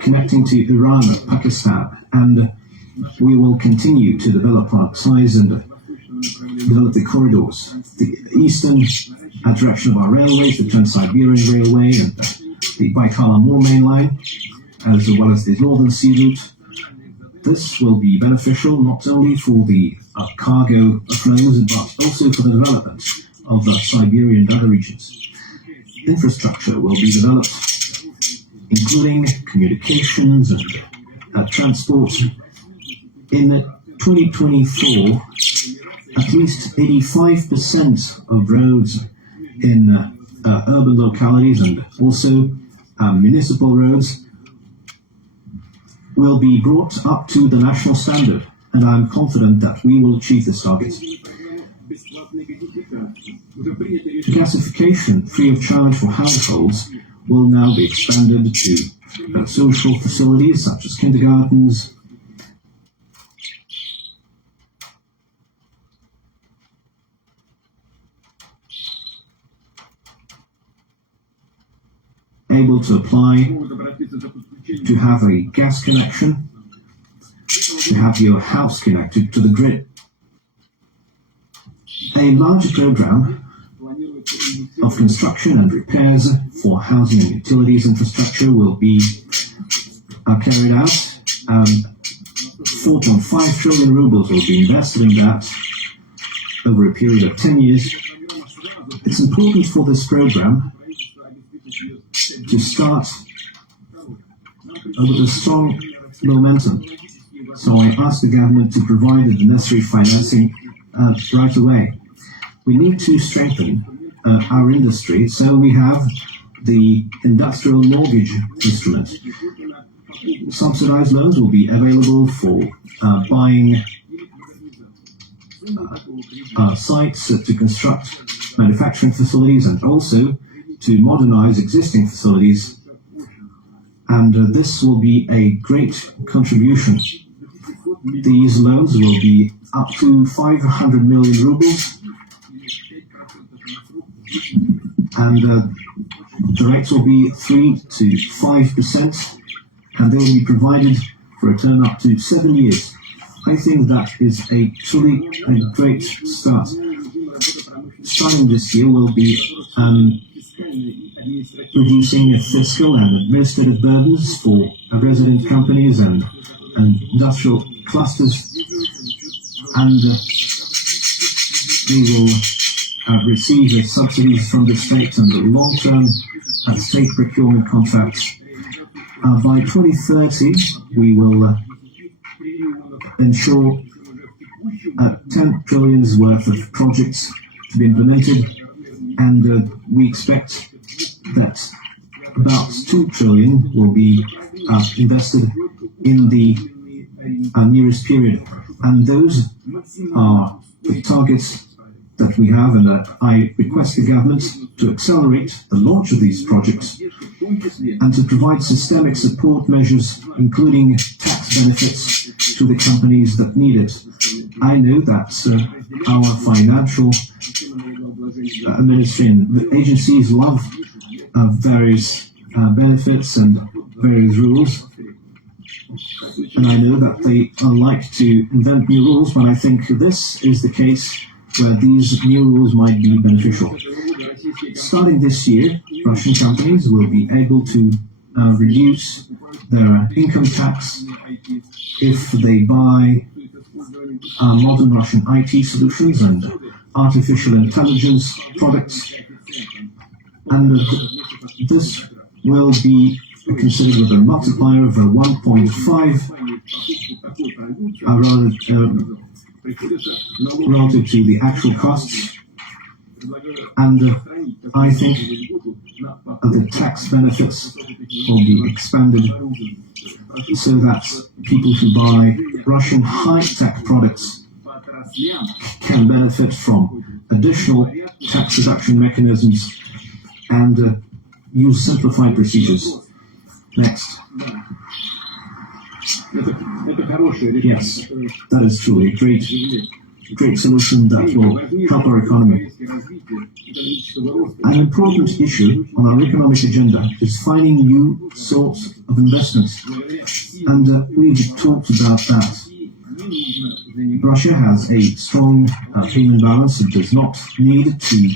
connecting to Iran and Pakistan, and we will continue to develop our ties and develop the corridors. The eastern direction of our railways, the Trans-Siberian Railway and the Baikal-Amur main line, as well as the Northern Sea Route. This will be beneficial not only for the cargo flows, but also for the development of Siberia and other regions. Infrastructure will be developed including communications and transport. In 2024, at least 85% of roads in urban localities and also municipal roads will be brought up to the national standard, and I'm confident that we will achieve this target. Gasification free of charge for households will now be expanded to social facilities such as kindergartens, able to apply to have a gas connection, to have your house connected to the grid. A larger program of construction and repairs for housing and utilities infrastructure will be carried out, and 4.5 trillion rubles will be invested in that over a period of 10 years. It's important for this program to start with a strong momentum. So I ask the government to provide the necessary financing right away. We need to strengthen our industry, so we have the industrial mortgage instrument. Subsidized loans will be available for buying sites to construct manufacturing facilities and also to modernize existing facilities. And this will be a great contribution. These loans will be up to 500 million rubles, and the rates will be 3 to 5%, and they will be provided for a term up to 7 years. I think that is a truly great start. Starting this year, we'll be reducing fiscal and administrative burdens for resident companies and industrial clusters, and they will receive subsidies from the state and long-term state procurement contracts. By 2030, we will ensure 10 trillions worth of projects to be implemented, and we expect that about 2 trillion will be invested in the nearest period. And those are the targets that we have, and I request the government to accelerate the launch of these projects and to provide systemic support measures, including tax benefits to the companies that need it. I know that our financial administration agencies love various benefits and various rules, and I know that they like to invent new rules, but I think this is the case where these new rules might be beneficial. Starting this year, Russian companies will be able to reduce their income tax if they buy modern Russian IT solutions and artificial intelligence products, and this will be considered with a multiplier of 1.5 relative to the actual costs, and I think the tax benefits will be expanded so that people who buy Russian high-tech products can benefit from additional tax reduction mechanisms and use simplified procedures. Next. Yes, that is truly a great solution that will help our economy. An important issue on our economic agenda is finding new sorts of investments, and we've talked about that. Russia has a strong payment balance. It does not need to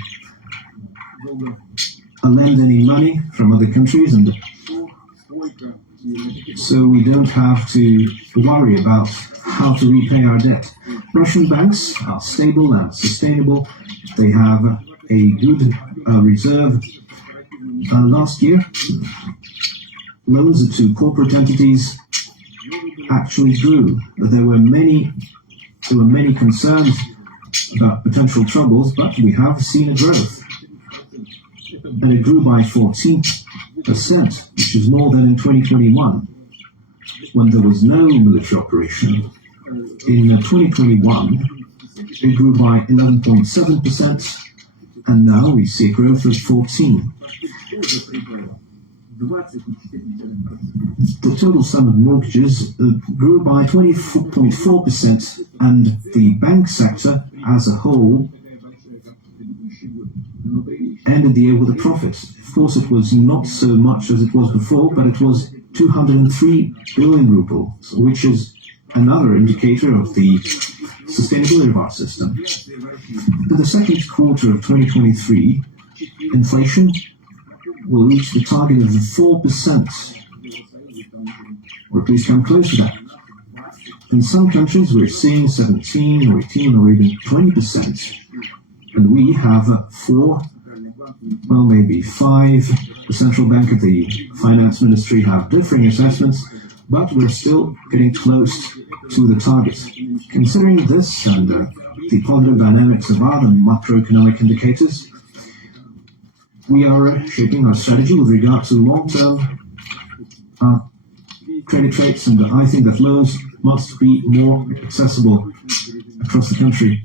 lend any money from other countries, and so we don't have to worry about how to repay our debt. Russian banks are stable and sustainable. They have a good reserve. Last year, loans to corporate entities actually grew. There were many concerns about potential troubles, but we have seen a growth. And it grew by 14%, which is more than in 2021, when there was no military operation. In 2021, it grew by 11.7%, and now we see a growth of 14%. The total sum of mortgages grew by 24.4%, and the bank sector as a whole ended the year with a profit. Of course, it was not so much as it was before, but it was 203 billion rubles, which is another indicator of the sustainability of our system. In the second quarter of 2023, inflation will reach the target of 4%, or at least come close to that. In some countries, we're seeing 17 or 18 or even 20%, and we have 4, well, maybe 5. The central bank and the finance ministry have differing assessments, but we're still getting close to the target. Considering this and the positive dynamics of other macroeconomic indicators, we are shaping our strategy with regard to long-term credit rates, and I think that loans must be more accessible across the country.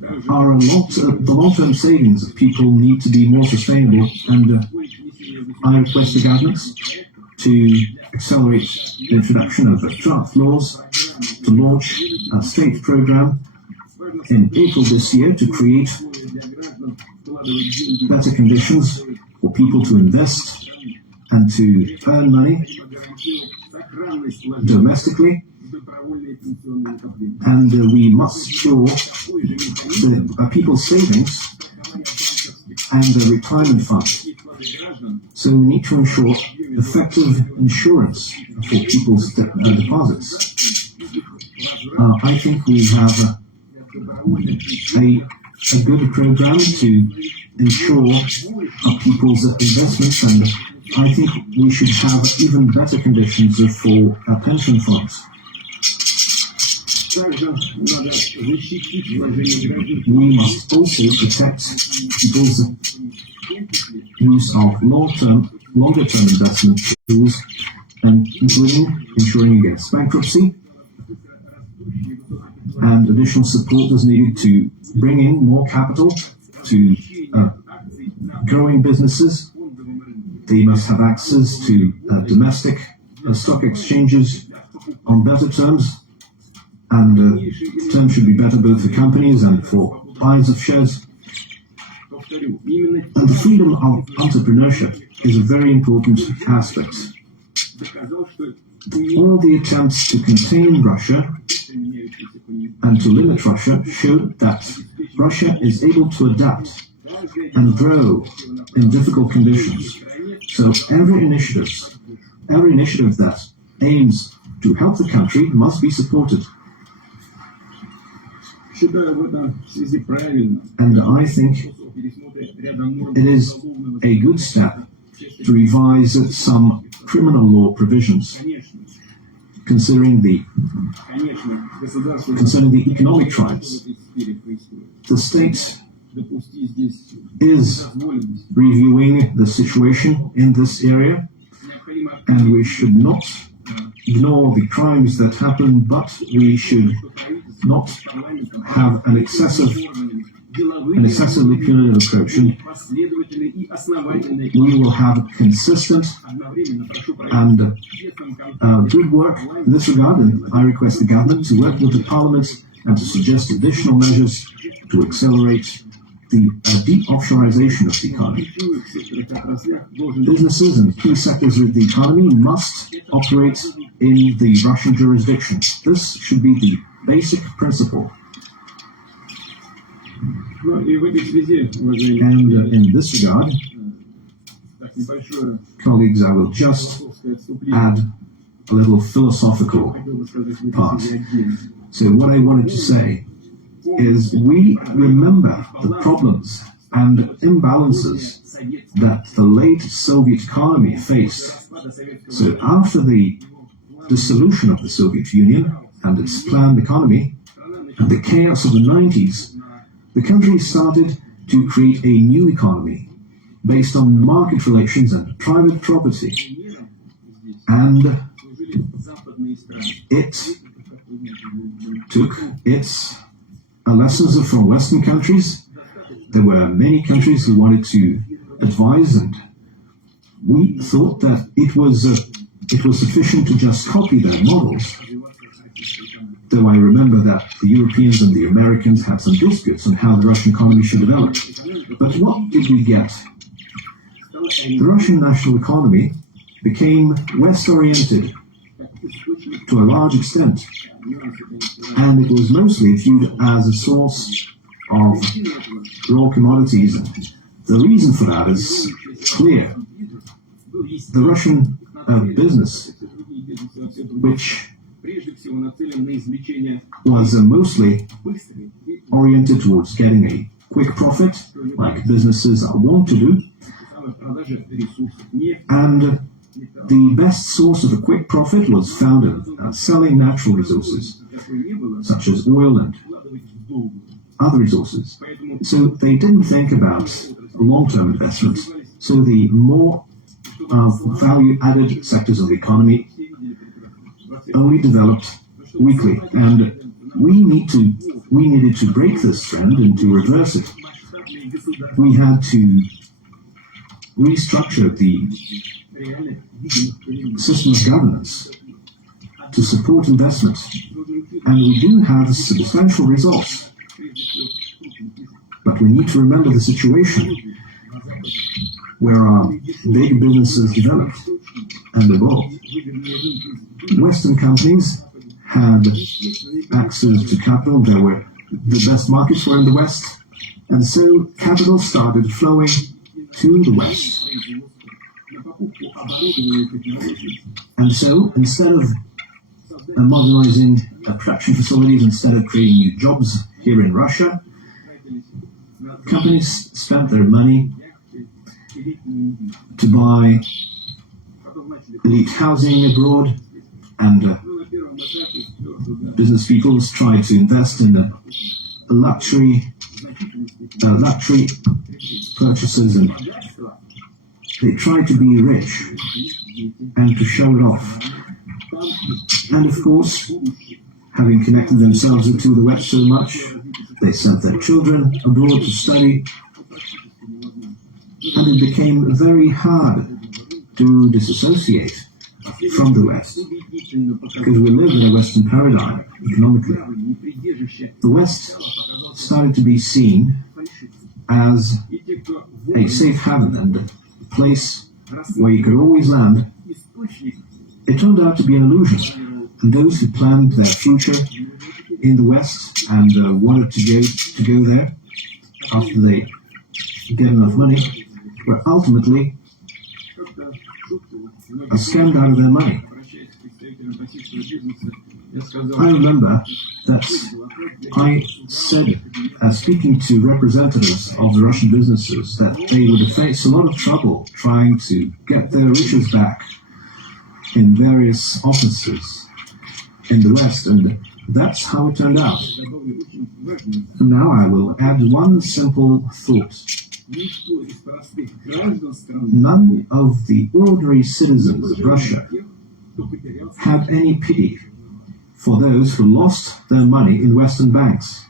The long-term savings of people need to be more sustainable, and I request the governments to accelerate the introduction of draft laws to launch a state program in April this year to create better conditions for people to invest and to earn money domestically, and we must ensure the people's savings and the retirement funds. So we need to ensure effective insurance for people's deposits. I think we have a good program to ensure people's investments, and I think we should have even better conditions for pension funds. We must also protect people's use of longer-term investment tools, including insuring against bankruptcy, and additional support is needed to bring in more capital to growing businesses. They must have access to domestic stock exchanges on better terms, and terms should be better both for companies and for buyers of shares. And the freedom of entrepreneurship is a very important aspect. All the attempts to contain Russia and to limit Russia show that Russia is able to adapt and grow in difficult conditions. So every initiative that aims to help the country must be supported. And I think it is a good step to revise some criminal law provisions concerning the economic tribes. The state is reviewing the situation in this area, and we should not ignore the crimes that happen, but we should not have an excessively punitive approach. We will have consistent and good work in this regard, and I request the government to work with the parliament and to suggest additional measures to accelerate the deep offshoreization of the economy. Businesses and key sectors of the economy must operate in the Russian jurisdiction. This should be the basic principle. And in this regard, colleagues, I will just add a little philosophical part. So what I wanted to say is we remember the problems and imbalances that the late Soviet economy faced So after the dissolution of the Soviet Union and its planned economy and the chaos of the 90s, the country started to create a new economy based on market relations and private property. And it took its lessons from Western countries. There were many countries who wanted to advise, and we thought that it was sufficient to just copy their models. Though I remember that the Europeans and the Americans had some biscuits on how the Russian economy should develop. But what did we get? The Russian national economy became West-oriented to a large extent, and it was mostly viewed as a source of raw commodities. The reason for that is clear. The Russian business, which was mostly oriented towards getting a quick profit, like businesses want to do, and the best source of a quick profit was found in selling natural resources, such as oil and other resources. So they didn't think about long-term investment. So the more value-added sectors of the economy only developed weakly, and we needed to break this trend and to reverse it. We had to restructure the system of governance to support investment, and we do have substantial results. But we need to remember the situation where our big businesses developed and evolved. Western companies had access to capital. There were the best markets were in the West, and so capital started flowing to the West. And so instead of modernizing production facilities, instead of creating new jobs here in Russia, companies spent their money to buy elite housing abroad, and business people tried to invest in luxury purchases, and they tried to be rich and to show it off. And of course, having connected themselves to the West so much, they sent their children abroad to study, and it became very hard to disassociate from the West, because we live in a Western paradigm economically. The West started to be seen as a safe haven and a place where you could always land. It turned out to be an illusion, and those who planned their future in the West and wanted to go there after they get enough money were ultimately scammed out of their money. I remember that I said, speaking to representatives of the Russian businesses, that they would face a lot of trouble trying to get their riches back in various offices in the West, and that's how it turned out. And now I will add one simple thought. None of the ordinary citizens of Russia had any pity for those who lost their money in Western banks.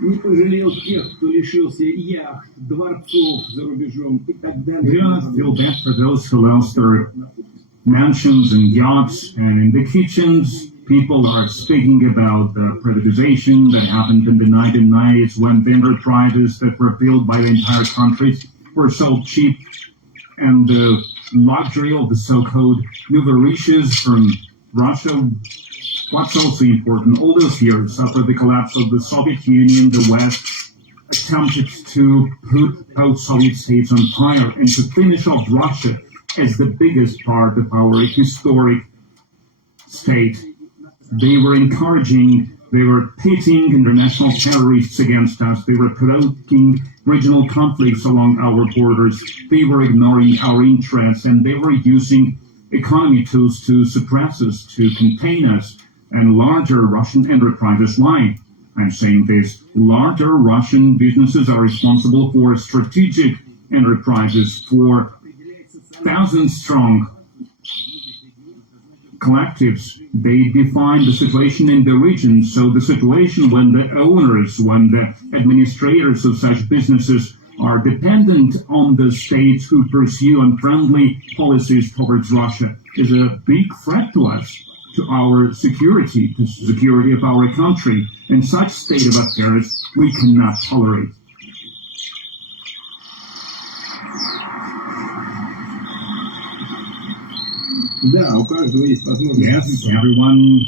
Не пожалел тех, кто лишился яхт, дворцов за рубежом и так далее. Do not feel bad for those who lost their mansions and yachts, and in the kitchens, people are speaking about the privatization that happened in the 1990s when the enterprises that were built by the entire country were sold cheap, and the luxury of the so-called nouveau riches from Russia. What's also important, all those years after the collapse of the Soviet Union, the West attempted to put both Soviet states on fire and to finish off Russia as the biggest part of our historic state. They were encouraging They were pitting international terrorists against us. They were provoking regional conflicts along our borders. They were ignoring our interests, and they were using economy tools to suppress us, to contain us. And larger Russian enterprises, why I'm saying this, larger Russian businesses are responsible for strategic enterprises, for thousand-strong collectives. They define the situation in the region. So the situation when the owners, when the administrators of such businesses are dependent on the states who pursue unfriendly policies towards Russia is a big threat to us, to our security, to the security of our country. In such state of affairs, we cannot tolerate. Да, у каждого есть возможность. Yes, everyone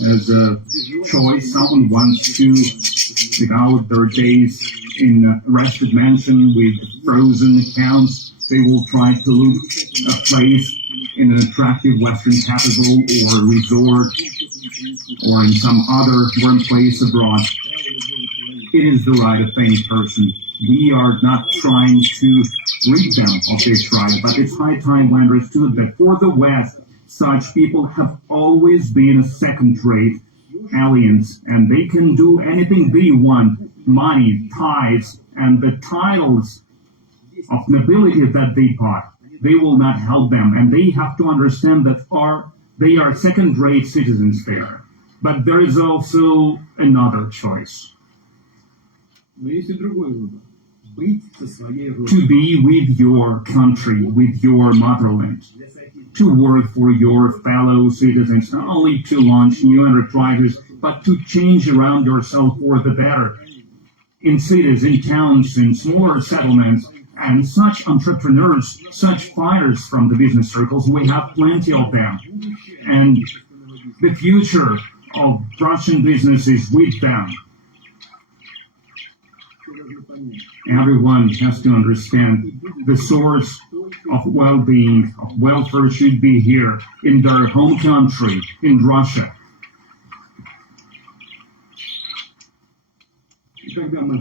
has a choice. Someone wants to stick out their days in a rested mansion with frozen accounts. They will try to look a place in an attractive Western capital or resort or in some other warm place abroad. It is the right of any person. We are not trying to rid them of this right, but it's high time we understood that for the West, such people have always been a second-rate aliens, and they can do anything they want. Money, tithes, and the titles of nobility that they bought, they will not help them, and they have to understand that they are second-rate citizens there. But there is also another choice. Но есть и другой выбор. Быть со своей родиной. To be with your country, with your motherland. To work for your fellow citizens, not only to launch new enterprises, but to change around yourself for the better. In cities, in towns, in smaller settlements, and such entrepreneurs, such fighters from the business circles, we have plenty of them. And the future of Russian business is with them. Everyone has to understand the source of well-being, of welfare should be here, in their home country, in Russia. И когда мы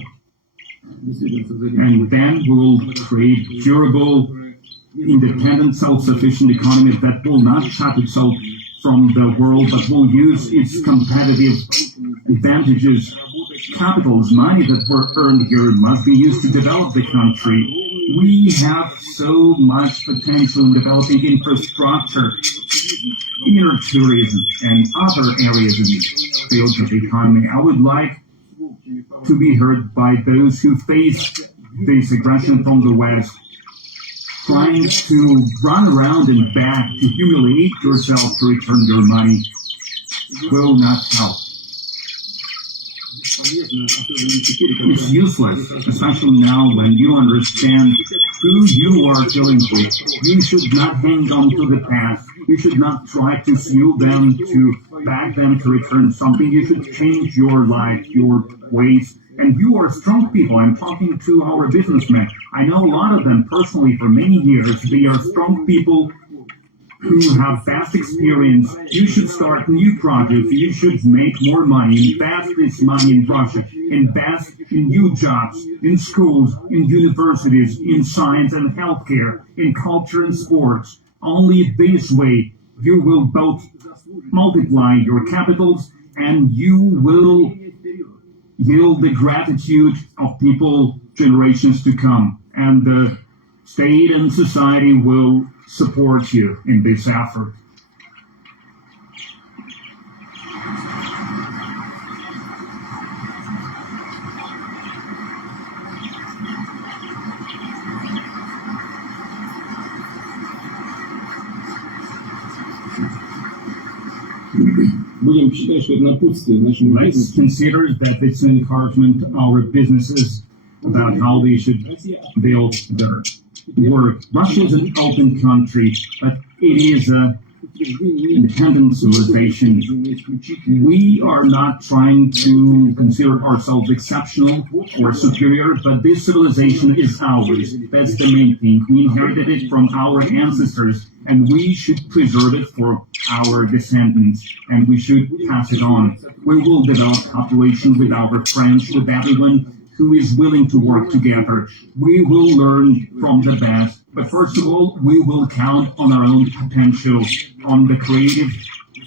действительно создадим And then we'll create durable, independent, self-sufficient economy that will not shut itself from the world, but will use its competitive advantages. Capitals, money that were earned here must be used to develop the country. We have so much potential in developing infrastructure, inner tourism, and other areas in the field of the economy. I would like to be heard by those who face this aggression from the West, trying to run around and beg to humiliate yourself to return your money will not help. It's useless, especially now when you understand who you are dealing with. You should not hang on to the past. You should not try to sue them, to beg them to return something. You should change your life, your ways. And you are strong people. I'm talking to our businessmen. I know a lot of them personally for many years. They are strong people who have vast experience. You should start new projects. You should make more money, invest this money in Russia, invest in new jobs, in schools, in universities, in science and healthcare, in culture and sports. Only this way you will both multiply your capitals and you will yield the gratitude of people generations to come. And the state and society will support you in this effort. Будем считать, что это напутствие нашему Let's бизнесу. consider that it's an encouragement to our businesses about how they should build their work. Russia is an open country, but it is an independent civilization. We are not trying to consider ourselves exceptional or superior, but this civilization is ours. That's the main thing. We inherited it from our ancestors, and we should preserve it for our descendants, and we should pass it on. We will develop cooperation with our friends, with everyone who is willing to work together. We will learn from the best, but first of all, we will count on our own potential, on the creative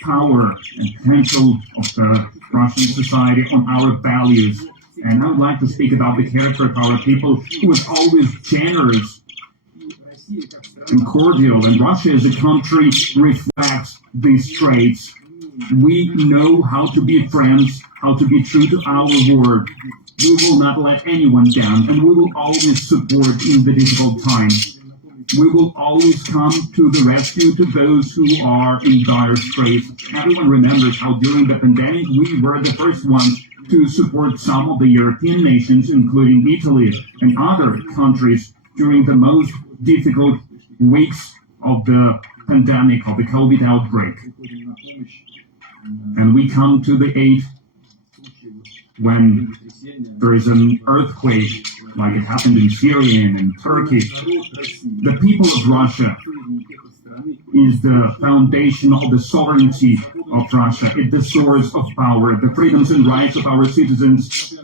power and potential of the Russian society, on our values. And I would like to speak about the character of our people, who is always generous and cordial, and Russia as a country reflects these traits. We know how to be friends, how to be true to our word. We will not let anyone down, and we will always support in the difficult times. We will always come to the rescue to those who are in dire straits. Everyone remembers how during the pandemic we were the first ones to support some of the European nations, including Italy and other countries, during the most difficult weeks of the pandemic, of the COVID outbreak. And we come to the aid when there is an earthquake, like it happened in Syria and in Turkey. The people of Russia is the foundation of the sovereignty of Russia. It's the source of power. The freedoms and rights of our citizens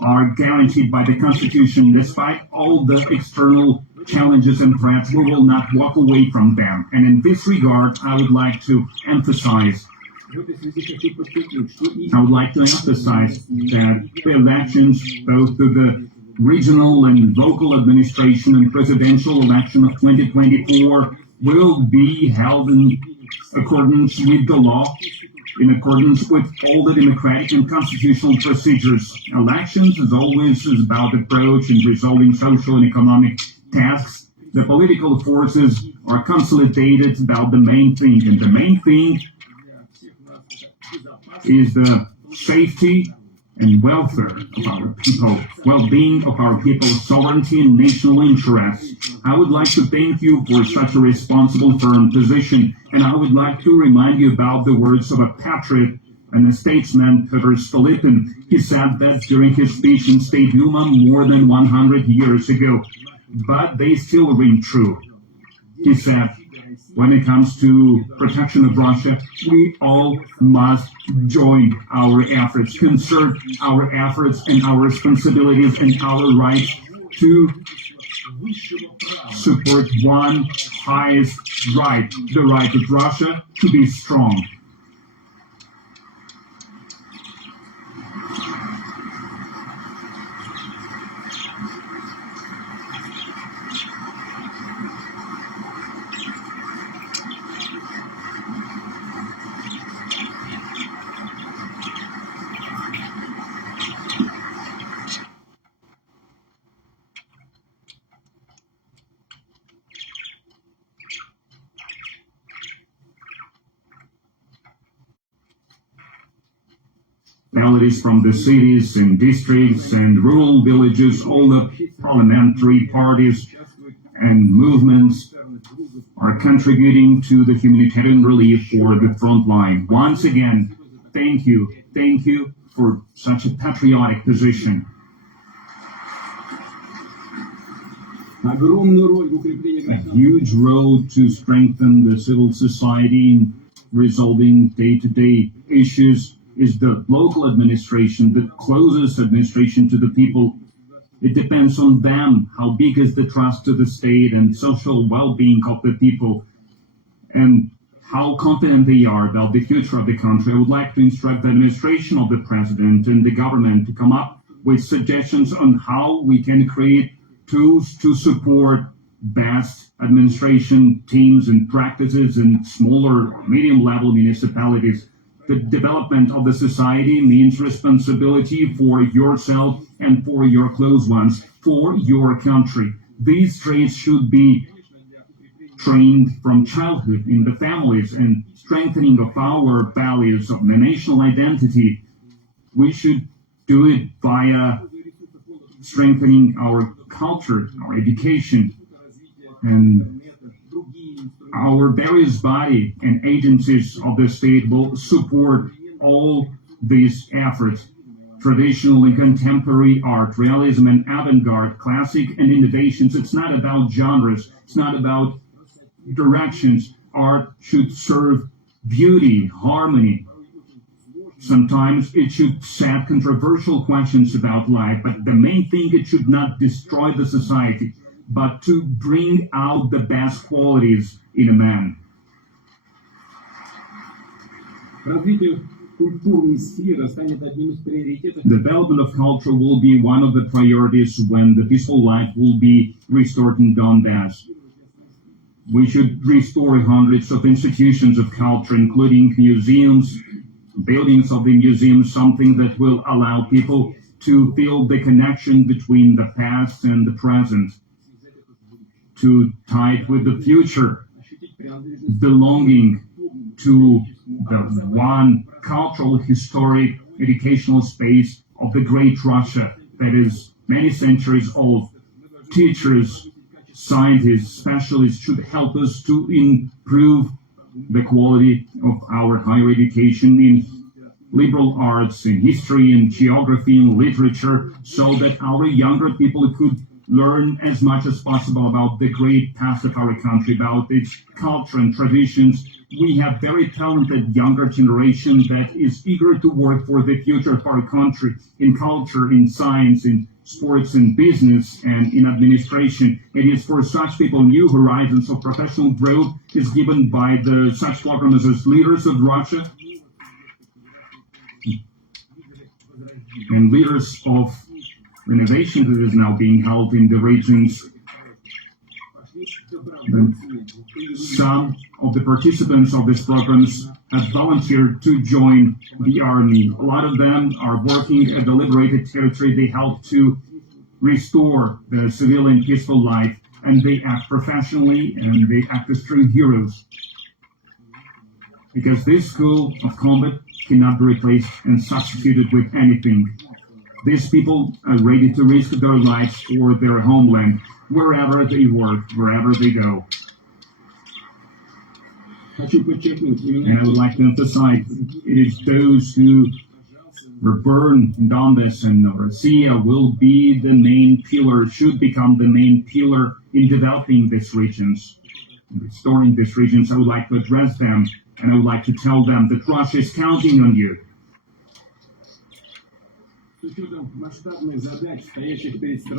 are guaranteed by the Constitution. Despite all the external challenges and threats, we will not walk away from them. And in this regard, I would like to emphasize that the elections, both to the regional and local administration and presidential election of 2024, will be held in accordance with the law, in accordance with all the democratic and constitutional procedures. Elections, as always, is about approach in resolving social and economic tasks. The political forces are consolidated about the main thing, and the main thing is the safety and welfare of our people, well-being of our people, sovereignty and national interests. I would like to thank you for such a responsible, firm position, and I would like to remind you about the words of a patriot and a statesman, Pyotr Stolypin. He said that during his speech in State Duma more than 100 years ago, but they still ring true. He said, when it comes to protection of Russia, we all must join our efforts, concert our efforts and our responsibilities and our rights to support one highest right, the right of Russia to be strong. Families from the cities and districts and rural villages, all the parliamentary parties and movements are contributing to the humanitarian relief for the front line. Once again, thank you for such a patriotic position. A huge role to strengthen the civil society in resolving day-to-day issues is the local administration, the closest administration to the people. It depends on them how big is the trust to the state and social well-being of the people, and how confident they are about the future of the country. I would like to instruct the administration of the president and the government to come up with suggestions on how we can create tools to support best administration teams and practices in smaller, medium-level municipalities. The development of the society means responsibility for yourself and for your close ones, for your country. These traits should be trained from childhood in the families, and strengthening of our values of the national identity. We should do it via strengthening our culture, our education, and our various body and agencies of the state will support all these efforts. Traditional and contemporary art, realism and avant-garde, classic and innovations. It's not about genres. It's not about directions. Art should serve beauty, harmony. Sometimes it should set controversial questions about life, but the main thing, it should not destroy the society, but to bring out the best qualities in a man. Развитие культурной сферы станет одним из приоритетов. Development of culture will be one of the priorities when the peaceful life will be restored in Donbass. We should restore hundreds of institutions of culture, including museums, buildings of the museums, something that will allow people to feel the connection between the past and the present, to tie it with the future, belonging to the one cultural, historic, educational space of the great Russia that is many centuries old. Teachers, scientists, specialists should help us to improve the quality of our higher education in liberal arts, in history, in geography, in literature, so that our younger people could learn as much as possible about the great past of our country, about its culture and traditions. We have very talented younger generation that is eager to work for the future of our country in culture, in science, in sports, in business, and in administration. It is for such people new horizons of professional growth is given by the such programs as Leaders of Russia and Leaders of Innovation that is now being held in the regions. Some of the participants of these programs have volunteered to join the army. A lot of them are working at the liberated territory. They help to restore the civilian peaceful life, and they act professionally and they act as true heroes. Because this school of combat cannot be replaced and substituted with anything. These people are ready to risk their lives for their homeland, wherever they work, wherever they go. And I would like to emphasize, it is those who were burned in Donbass and Russia will be the main pillar, should become the main pillar in developing these regions, restoring these regions. I would like to address them, and I would like to tell them that Russia is counting on you.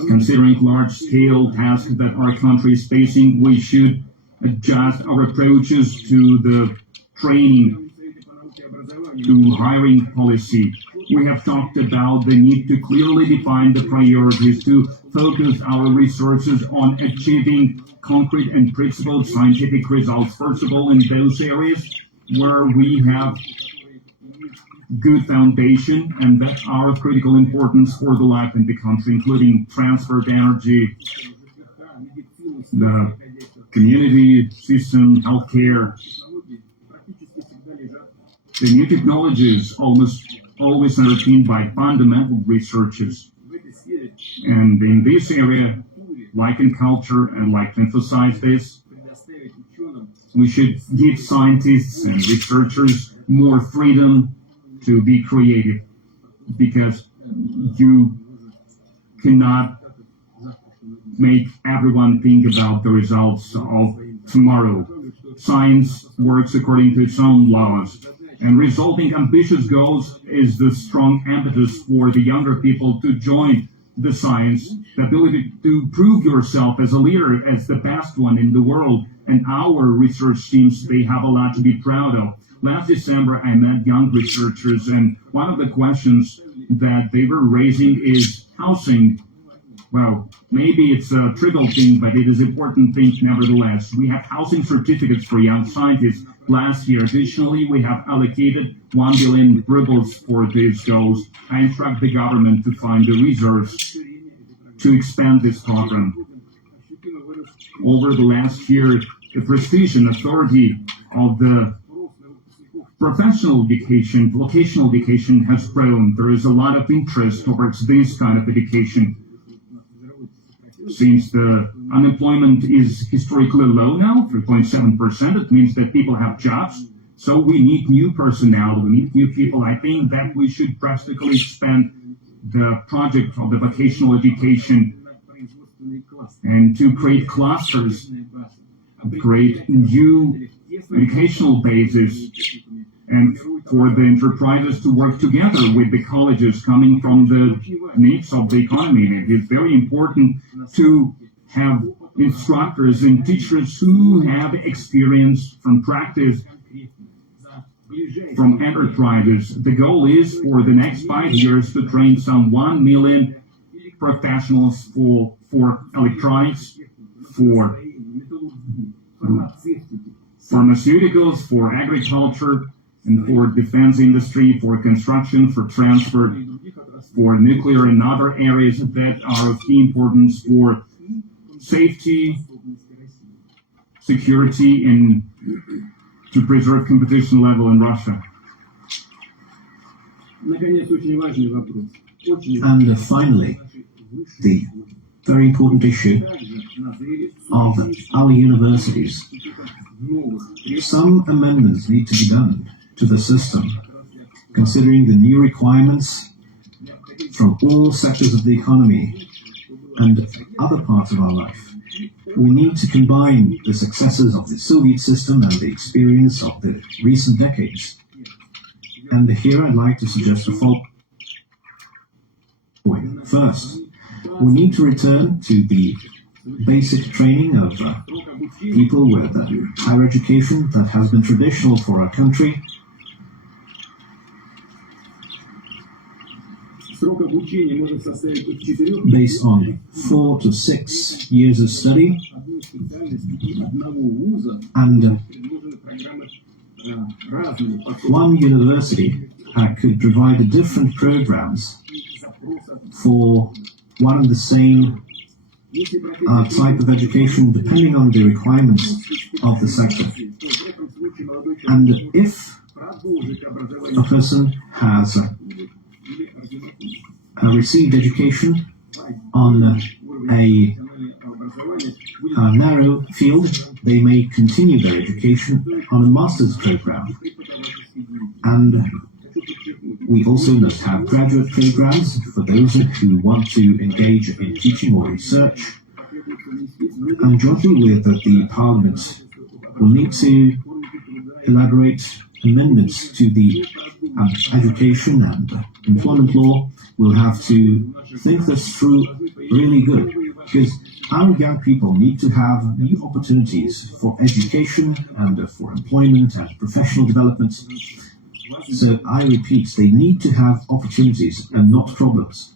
Considering large-scale tasks that our country is facing, we should adjust our approaches to the training, to hiring policy. We have talked about the need to clearly define the priorities, to focus our resources on achieving concrete and principled scientific results. First of all, in those areas where we have good foundation and that are of critical importance for the life in the country, including transferred energy, the community system, healthcare. The new technologies almost always underpinned by fundamental researches. And in this area, like in culture, and like to emphasize this, we should give scientists and researchers more freedom to be creative, because you cannot make everyone think about the results of tomorrow. Science works according to its own laws, and resolving ambitious goals is the strong impetus for the younger people to join the science, the ability to prove yourself as a leader, as the best one in the world. And our research teams, they have a lot to be proud of. Last December, I met young researchers, and one of the questions that they were raising is housing. Well, maybe it's a trivial thing, but it is an important thing nevertheless. We have housing certificates for young scientists last year. Additionally, we have allocated 1 billion rubles for these goals. I instruct the government to find the reserves to expand this program. Over the last year, the prestige and authority of the professional education, vocational education has grown. There is a lot of interest towards this kind of education. Since the unemployment is historically low now, 3.7%, it means that people have jobs. So we need new personnel, we need new people. I think that we should drastically expand the project of the vocational education and to create clusters, create new educational basis and for the enterprises to work together with the colleges coming from the needs of the economy. And it is very important to have instructors and teachers who have experience from practice from enterprises. The goal is for the next 5 years to train some 1 million professionals for electronics, for pharmaceuticals, for agriculture, and for defense industry, for construction, for transport, for nuclear and other areas that are of key importance for safety, security, and to preserve competition level in Russia. And finally, the very important issue of our universities. Some amendments need to be done to the system, considering the new requirements from all sectors of the economy and other parts of our life. We need to combine the successes of the Soviet system and the experience of the recent decades. And here I'd like to suggest a following. First, we need to return to the basic training of people with higher education that has been traditional for our country. Based on 4 to 6 years of study, and one university could provide different programs for one and the same type of education depending on the requirements of the sector. And if a person has received education on a narrow field, they may continue their education on a master's program. And we also must have graduate programs for those who want to engage in teaching or research. And jointly with the Parliament, will need to elaborate amendments to the education and employment law. We'll have to think this through really good, because our young people need to have new opportunities for education and for employment and professional development. So I repeat, they need to have opportunities and not problems.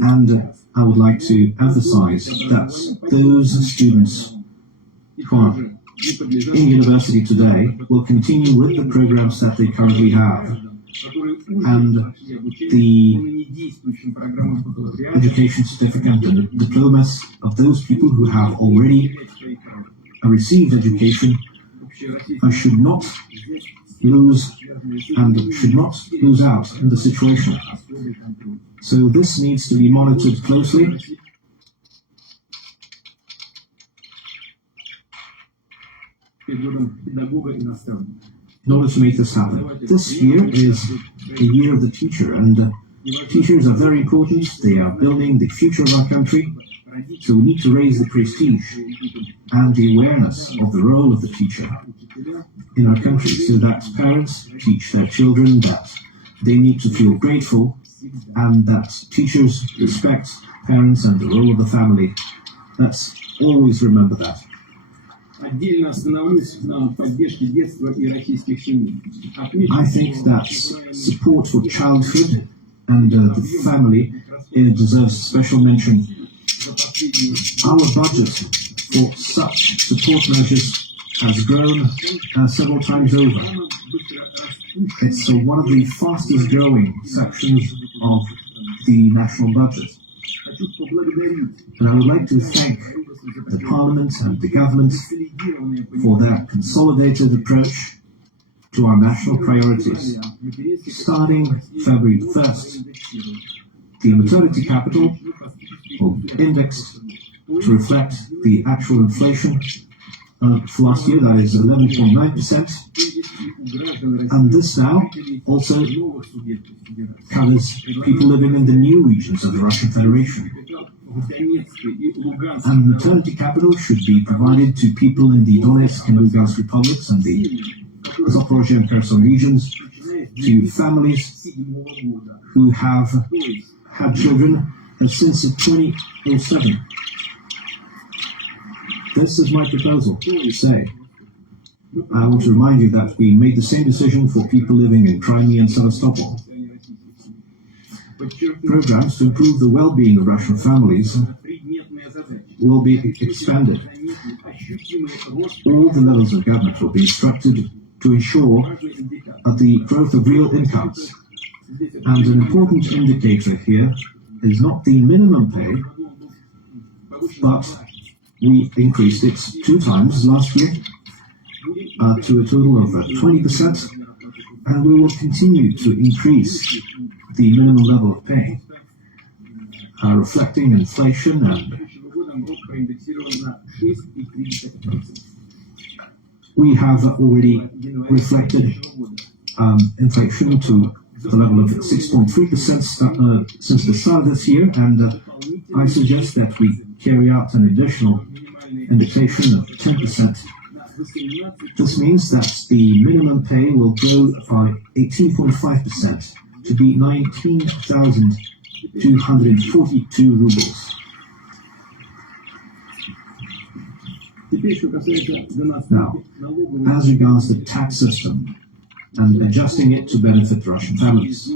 And I would like to emphasize that those students who are in university today will continue with the programs that they currently have. And the education certificate and diplomas of those people who have already received education should not lose and should not lose out in the situation. So this needs to be monitored closely. In order to make this happen. This year is the year of the teacher, and teachers are very important. They are building the future of our country, so we need to raise the prestige and the awareness of the role of the teacher in our country, so that parents teach their children that they need to feel grateful and that teachers respect parents and the role of the family. Let's always remember that. I think that support for childhood and the family deserves special mention. Our budget for such support measures has grown several times over. It's one of the fastest growing sections of the national budget. And I would like to thank the Parliament and the government for their consolidated approach to our national priorities. Starting February 1st, the maternity capital will be indexed to reflect the actual inflation, for last year, that is 11.9%, and this now also covers people living in the new regions of the Russian Federation. And maternity capital should be provided to people in the Donetsk and Lugansk republics and the Zaporozhye and Kherson regions, to families who have had children since 2007. This is my proposal. Say, I want to remind you that we made the same decision for people living in Crimea and Sevastopol. Programs to improve the well-being of Russian families will be expanded. All the levels of government will be instructed to ensure the growth of real incomes. And an important indicator here is not the minimum pay, but we increased it 2 times last year to a total of 20%, and we will continue to increase the minimum level of pay, reflecting inflation, and we have already reflected inflation to the level of 6.3% since the start of this year, and I suggest that we carry out an additional indexation of 10%. This means that the minimum pay will grow by 18.5% to be 19,242 rubles. Now, as regards the tax system and adjusting it to benefit Russian families,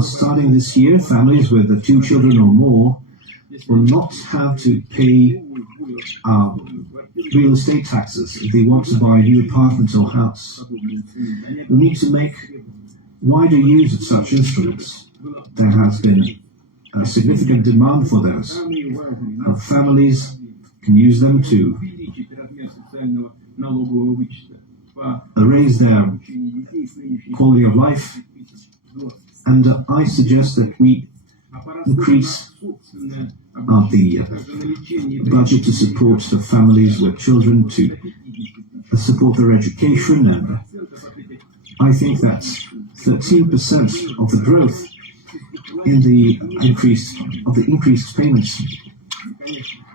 starting this year, families with 2 children or more will not have to pay real estate taxes if they want to buy a new apartment or house. We need to make wider use of such instruments. There has been a significant demand for those. Families can use them to raise their quality of life, and I suggest that we increase the budget to support the families with children, to support their education, and I think that 13% of the growth in the increased payments,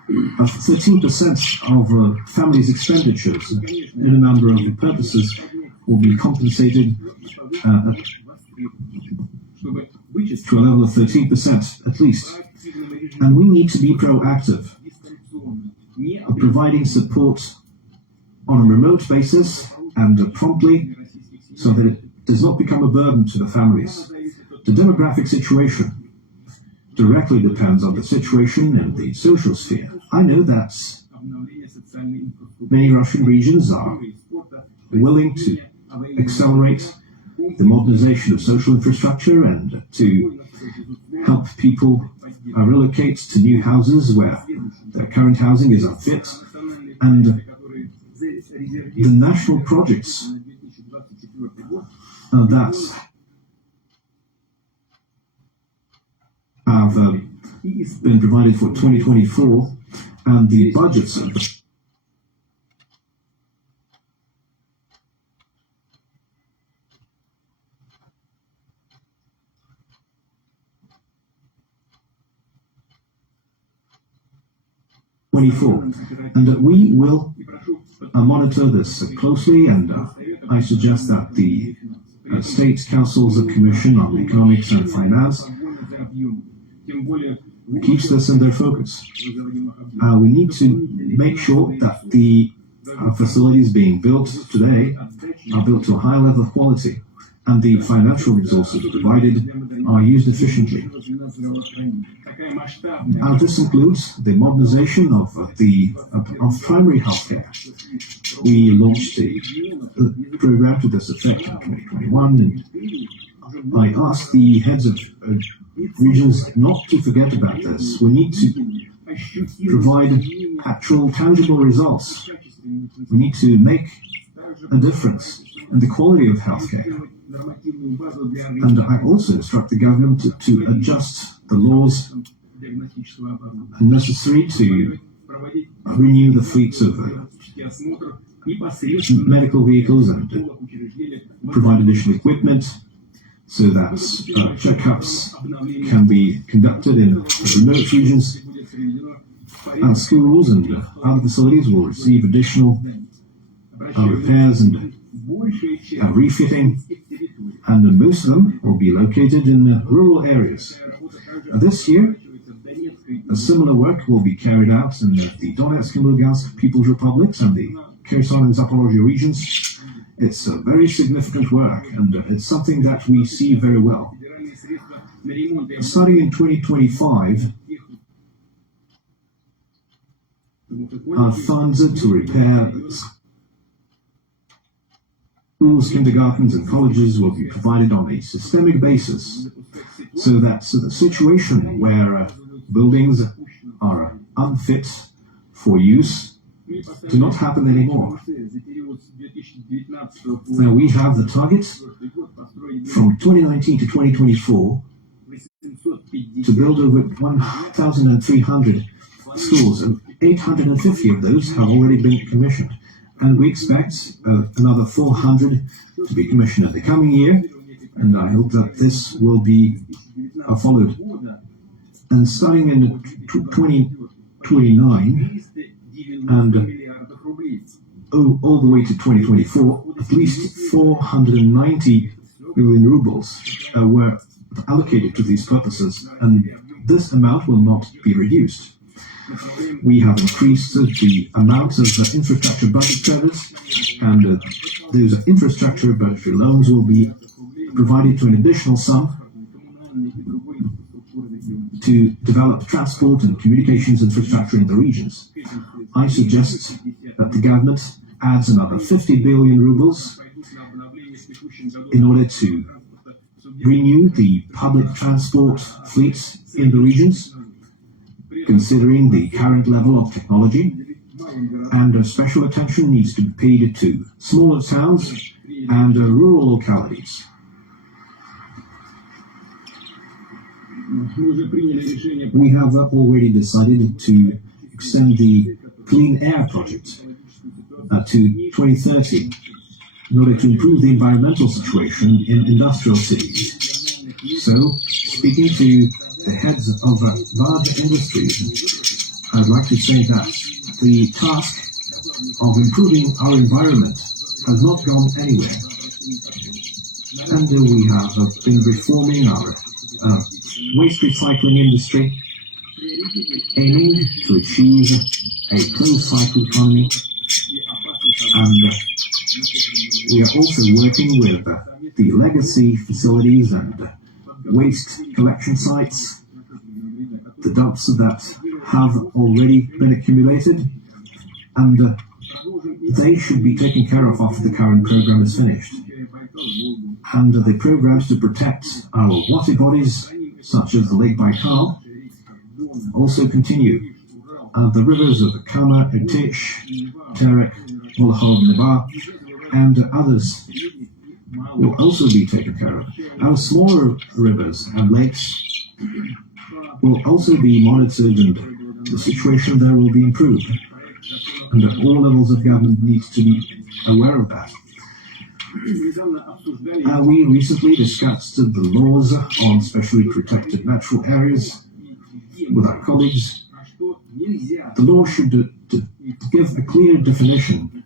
13% of families' expenditures in a number of purposes will be compensated to a level of 13% at least. And we need to be proactive, providing support on a remote basis and promptly, so that it does not become a burden to the families. The demographic situation directly depends on the situation in the social sphere. I know that many Russian regions are willing to accelerate the modernization of social infrastructure and to help people relocate to new houses where their current housing is unfit, and the national projects that have been provided for 2024 and the budgets of 24, and we will monitor this closely, and I suggest that the State Council's Commission on Economics and Finance keeps this in their focus. We need to make sure that the facilities being built today are built to a high level of quality, and the financial resources provided are used efficiently. This includes the modernization of primary healthcare. We launched a program to this effect in 2021, and I asked the heads of regions not to forget about this. We need to provide actual, tangible results. We need to make a difference in the quality of healthcare. And I also instruct the government to adjust the laws necessary to renew the fleets of medical vehicles and provide additional equipment so that checkups can be conducted in remote regions. Schools and other facilities will receive additional repairs and refitting, and most of them will be located in rural areas. This year, a similar work will be carried out in the Donetsk and Lugansk People's Republics and the Kherson and Zaporozhye regions. It's a very significant work, and it's something that we see very well. Starting in 2025, funds to repair schools, kindergartens and colleges will be provided on a systemic basis, so that the situation where buildings are unfit for use do not happen anymore. Now we have the target from 2019 to 2024 to build over 1,300 schools, and 850 of those have already been commissioned. And we expect another 400 to be commissioned in the coming year, and I hope that this will be followed. And starting in 2029 and all the way to 2024, at least 490 billion rubles were allocated to these purposes, and this amount will not be reduced. We have increased the amount of infrastructure budget credits, and those infrastructure budgetary loans will be provided to an additional sum to develop transport and communications infrastructure in the regions. I suggest that the government adds another 50 billion rubles in order to renew the public transport fleets in the regions, considering the current level of technology, and special attention needs to be paid to smaller towns and rural localities. We have already decided to extend the Clean Air project to 2030 in order to improve the environmental situation in industrial cities. So, speaking to the heads of large industries, I'd like to say that the task of improving our environment has not gone anywhere. And we have been reforming our waste recycling industry, aiming to achieve a closed-cycle economy, and we are also working with the legacy facilities and waste collection sites, the dumps that have already been accumulated, and they should be taken care of after the current program is finished. And the programs to protect our water bodies, such as the Lake Baikal, also continue. The rivers of Kama, Irtysh, Terek, Volkhov-Neba, and others will also be taken care of. Our smaller rivers and lakes will also be monitored, and the situation there will be improved. And at all levels of government needs to be aware of that. We recently discussed the laws on specially protected natural areas with our colleagues. The law should give a clear definition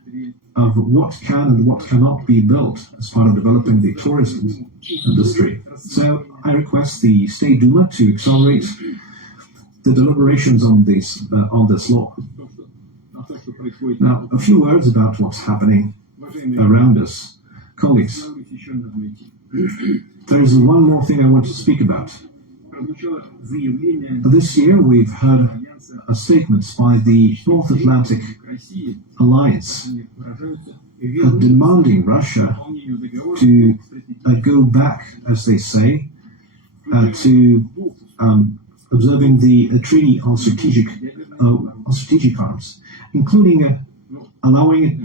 of what can and what cannot be built as part of developing the tourism industry. So I request the State Duma to accelerate the deliberations on this law. Now, a few words about what's happening around us. Colleagues, there is one more thing I want to speak about. This year we've heard statements by the North Atlantic Alliance demanding Russia to go back, as they say, to observing the Treaty on Strategic Arms, including allowing it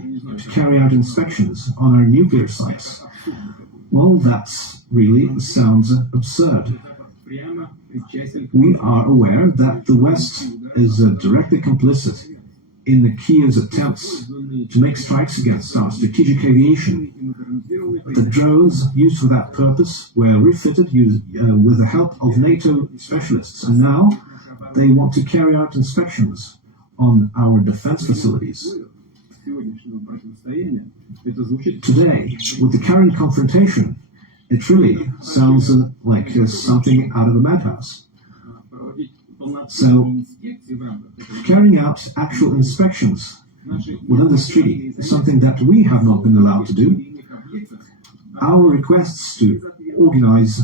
to carry out inspections on our nuclear sites. Well, that really sounds absurd. We are aware that the West is directly complicit in Kiev's attempts to make strikes against our strategic aviation. The drones used for that purpose were refitted with the help of NATO specialists, and now they want to carry out inspections on our defense facilities. Today, with the current confrontation, it really sounds like something out of a madhouse. So, carrying out actual inspections within this treaty is something that we have not been allowed to do. Our requests to organize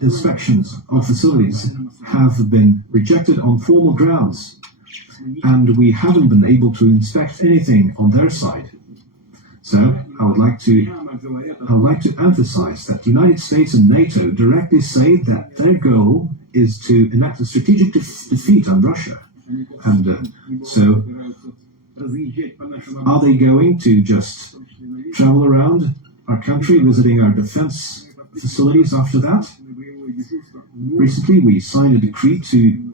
inspections of facilities have been rejected on formal grounds, and we haven't been able to inspect anything on their side. So, I would like to emphasize that the United States and NATO directly say that their goal is to enact a strategic defeat on Russia. And so, are they going to just travel around our country, visiting our defense facilities after that? Recently, we signed a decree to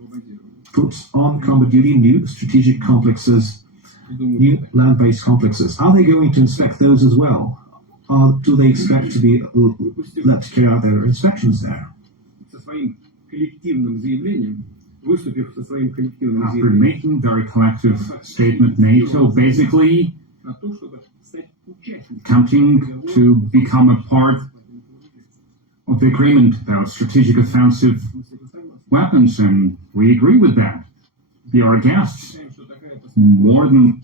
put on combat duty new strategic complexes, new land-based complexes. Are they going to inspect those as well? Or do they expect to be let carry out their inspections there? After making their collective statement, NATO basically attempting to become a part of the agreement about strategic offensive weapons, and we agree with that. They are guests. More than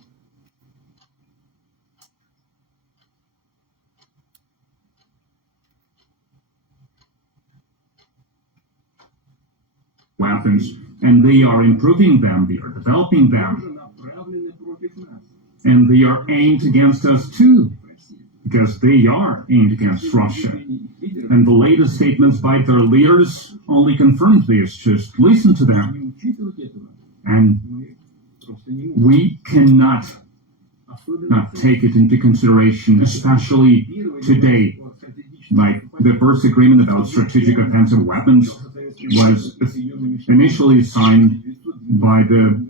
weapons, and they are improving them, they are developing them, and they are aimed against us too, because they are aimed against Russia. And the latest statements by their leaders only confirm this. Just listen to them. And we cannot not take it into consideration, especially today. Like the first agreement about strategic offensive weapons was initially signed by the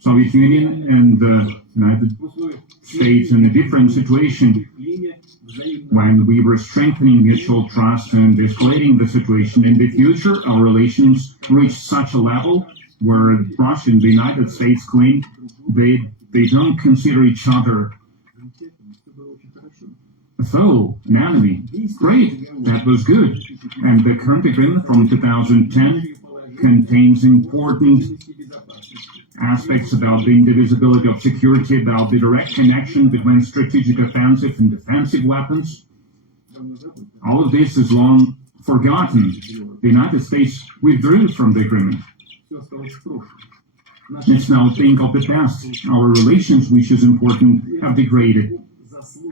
Soviet Union and the United States in a different situation, when we were strengthening mutual trust and escalating the situation. In the future, our relations reached such a level where Russia and the United States claim they don't consider each other so an enemy. Great, that was good. And the current agreement from 2010 contains important aspects about the indivisibility of security, about the direct connection between strategic offensive and defensive weapons. All of this is long forgotten. The United States withdrew from the agreement. It's now a thing of the past. Our relations, which is important, have degraded,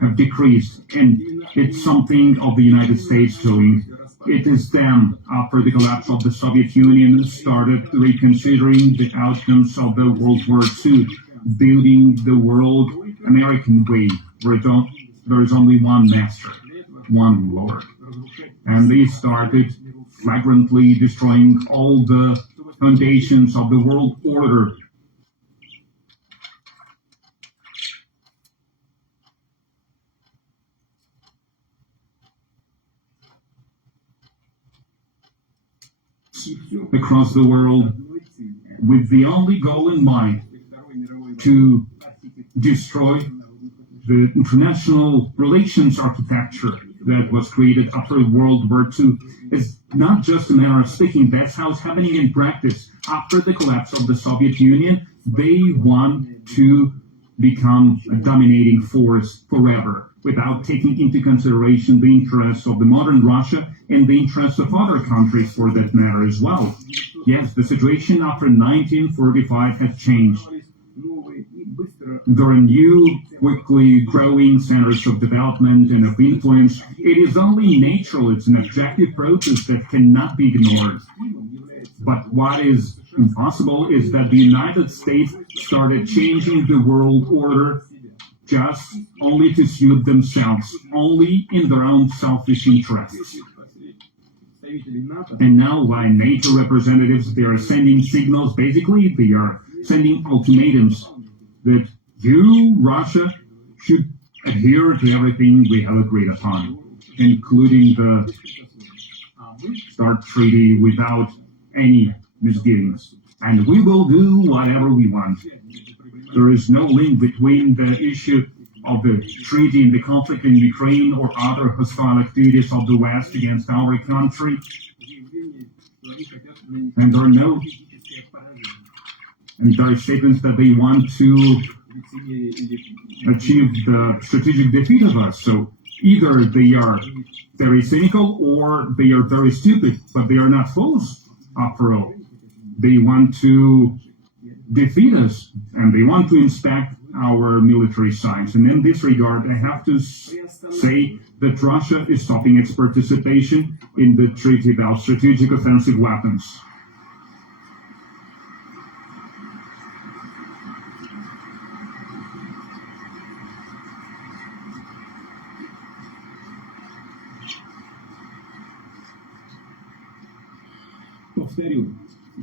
have decreased, and it's something of the United States doing. It is them, after the collapse of the Soviet Union, started reconsidering the outcomes of the World War II, building the world American way, where there is only one master, one Lord. And they started flagrantly destroying all the foundations of the world order. Across the world, with the only goal in mind to destroy the international relations architecture that was created after World War II. It's not just a matter of speaking, that's how it's happening in practice. After the collapse of the Soviet Union, they want to become a dominating force forever, without taking into consideration the interests of the modern Russia and the interests of other countries for that matter as well. Yes, the situation after 1945 has changed. There are new, quickly growing centers of development and of influence. It is only natural, it's an objective process that cannot be ignored. But what is impossible is that the United States started changing the world order just only to suit themselves, only in their own selfish interests. And now, by NATO representatives, they are sending signals, basically, they are sending ultimatums that you, Russia, should adhere to everything we have agreed upon, including the START treaty without any misgivings. And we will do whatever we want. There is no link between the issue of the treaty and the conflict in Ukraine or other hostile activities of the West against our country. And there are statements that they want to achieve the strategic defeat of us. So either they are very cynical or they are very stupid, but they are not fools after all. They want to defeat us and they want to inspect our military sites. And in this regard, I have to say that Russia is stopping its participation in the treaty about strategic offensive weapons.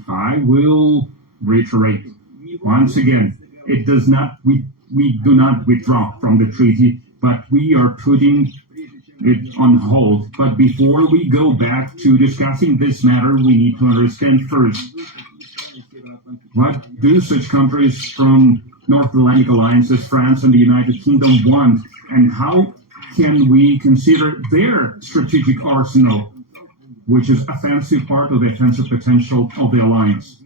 I will reiterate once again, it does not, we do not withdraw from the treaty, but we are putting it on hold. But before we go back to discussing this matter, we need to understand first, what do such countries from North Atlantic Alliance as France and the United Kingdom want, and how can we consider their strategic arsenal, which is offensive part of the offensive potential of the alliance.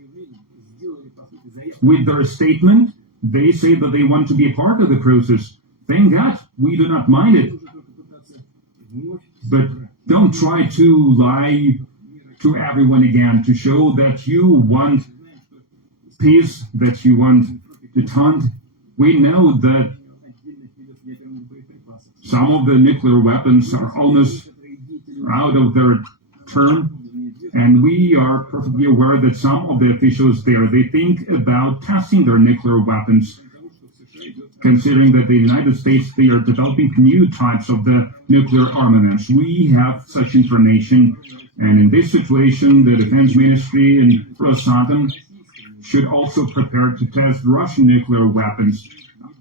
With their statement, they say that they want to be a part of the process. Thank God, we do not mind it. But don't try to lie to everyone again to show that you want peace, that you want detente. We know that some of the nuclear weapons are almost out of their term, and we are perfectly aware that some of the officials there, they think about testing their nuclear weapons, considering that the United States, they are developing new types of the nuclear armaments. We have such information, and in this situation, the Defense Ministry and Rosatom should also prepare to test Russian nuclear weapons.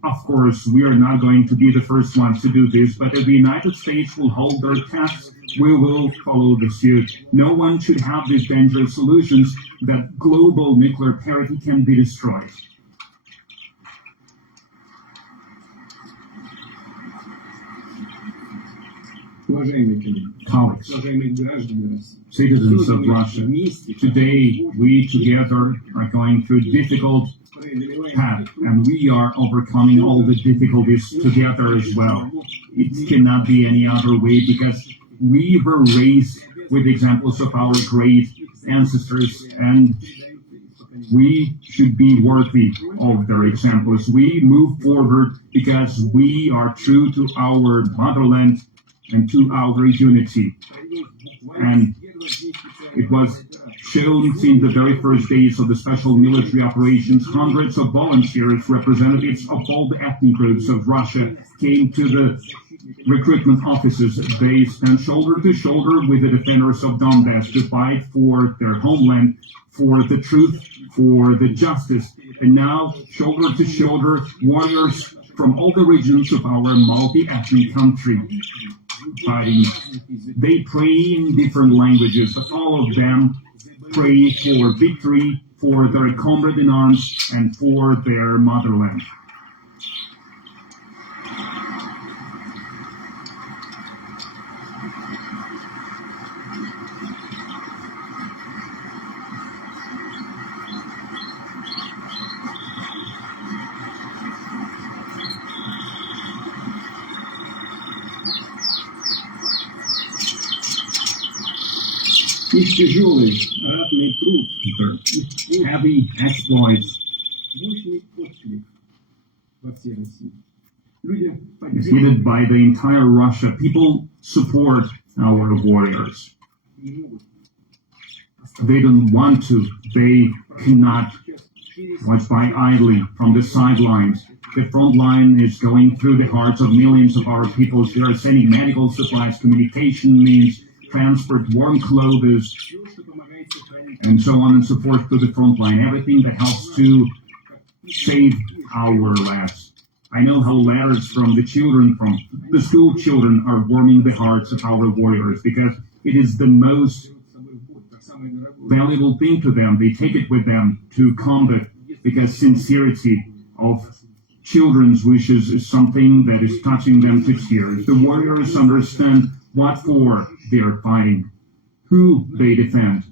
Of course, we are not going to be the first ones to do this, but if the United States will hold their tests, we will follow the suit. No one should have these dangerous solutions that global nuclear parity can be destroyed. Colleagues, citizens of Russia, today we together are going through difficult path, and we are overcoming all the difficulties together as well. It cannot be any other way, because we were raised with examples of our great ancestors, and we should be worthy of their examples. We move forward because we are true to our motherland and to our unity. And it was shown since the very first days of the special military operations. Hundreds of volunteers, representatives of all the ethnic groups of Russia, came to the recruitment offices. They stand shoulder to shoulder with the defenders of Donbass to fight for their homeland, for the truth, for the justice. And now, shoulder to shoulder, warriors from all the regions of our multi-ethnic country fighting. They pray in different languages, but all of them pray for victory, for their comrade in arms, and for their motherland. Их тяжелый ратный труд, Heavy exploits мощный отклик во всей России. Люди is needed by the entire Russia. People support our warriors. They don't want to. They cannot watch by idly from the sidelines. The front line is going through the hearts of millions of our people. They are sending medical supplies, communication means, transport, warm clothes, and so on and so forth to the front line. Everything that helps to save our lives. I know how letters from the children, from the school children, are warming the hearts of our warriors because it is the most valuable thing to them. They take it with them to combat because sincerity of children's wishes is something that is touching them to tears. The warriors understand what for they are fighting, who they defend.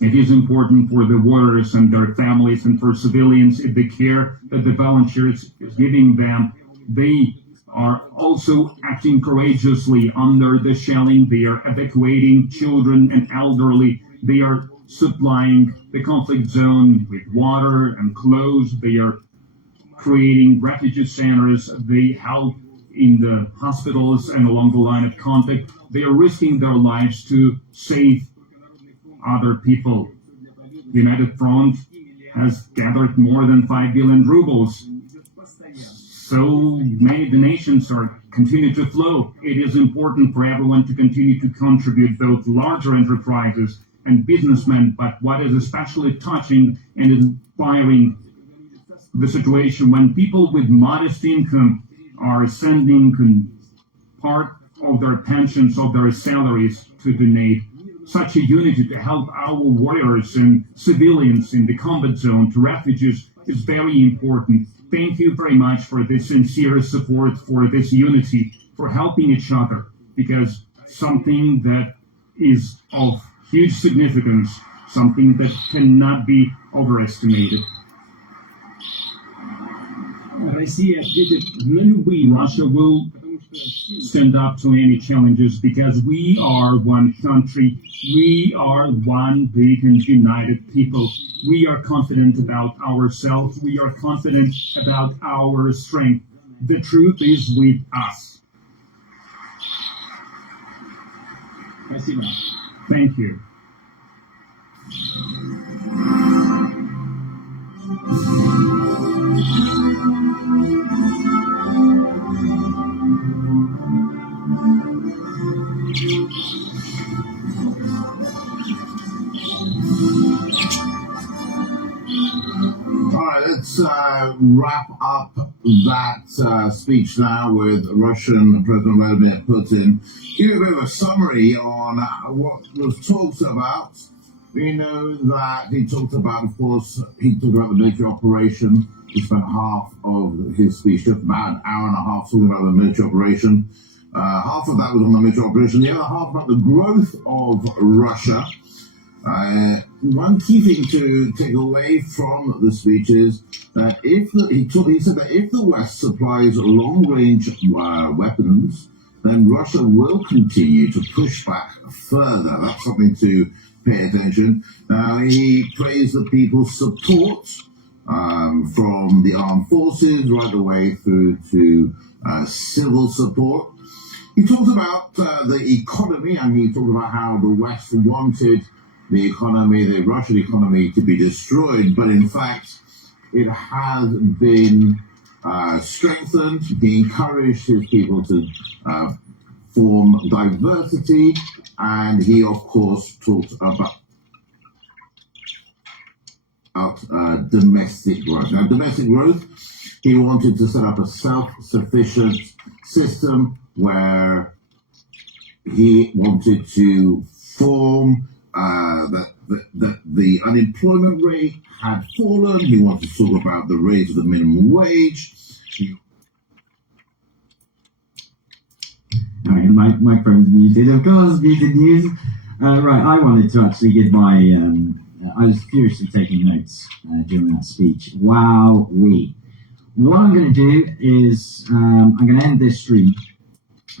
It is important for the warriors and their families and for civilians in the care that the volunteers is giving them. They are also acting courageously under the shelling. They are evacuating children and elderly. They are supplying the conflict zone with water and clothes. They are creating refugee centers. They help in the hospitals and along the line of contact. They are risking their lives to save other people. The United Front has gathered more than 5 billion rubles. So many donations are continue to flow. It is important for everyone to continue to contribute, both larger enterprises and businessmen. But what is especially touching and inspiring the situation when people with modest income are sending part of their pensions, of their salaries to donate. Such a unity to help our warriors and civilians in the combat zone, to refugees, is very important. Thank you very much for this sincere support, for this unity, for helping each other, because something that is of huge significance, something that cannot be overestimated. Russia will stand up to any challenges because we are one country, we are one big and united people. We are confident about ourselves, we are confident about our strength. The truth is with us. Thank you. Let's wrap up that speech now with Russian President Vladimir Putin. Give a bit of a summary on what was talked about. We know that he talked about, of course, he talked about the military operation. He spent half of his speech, just about an hour and a half, talking about the military operation. Half of that was on the military operation, the other half about the growth of Russia. One key thing to take away from the speech is that he said that if the West supplies long-range weapons, then Russia will continue to push back further. That's something to pay attention. He praised the people's support from the armed forces right the way through to civil support. He talked about the economy, and he talked about how the West wanted the economy, the Russian economy, to be destroyed, but in fact, it has been strengthened. He encouraged his people to form diversity, and he, of course, talked about domestic growth. Now, domestic growth, he wanted to set up a self-sufficient system where he wanted to form that the unemployment rate had fallen. He wanted to talk about the raise of the minimum wage. All right, my microphone's muted. Of course, muted news. Right, I wanted to actually give my... I was furiously taking notes during that speech. Wowee. What I'm going to do is I'm going to end this stream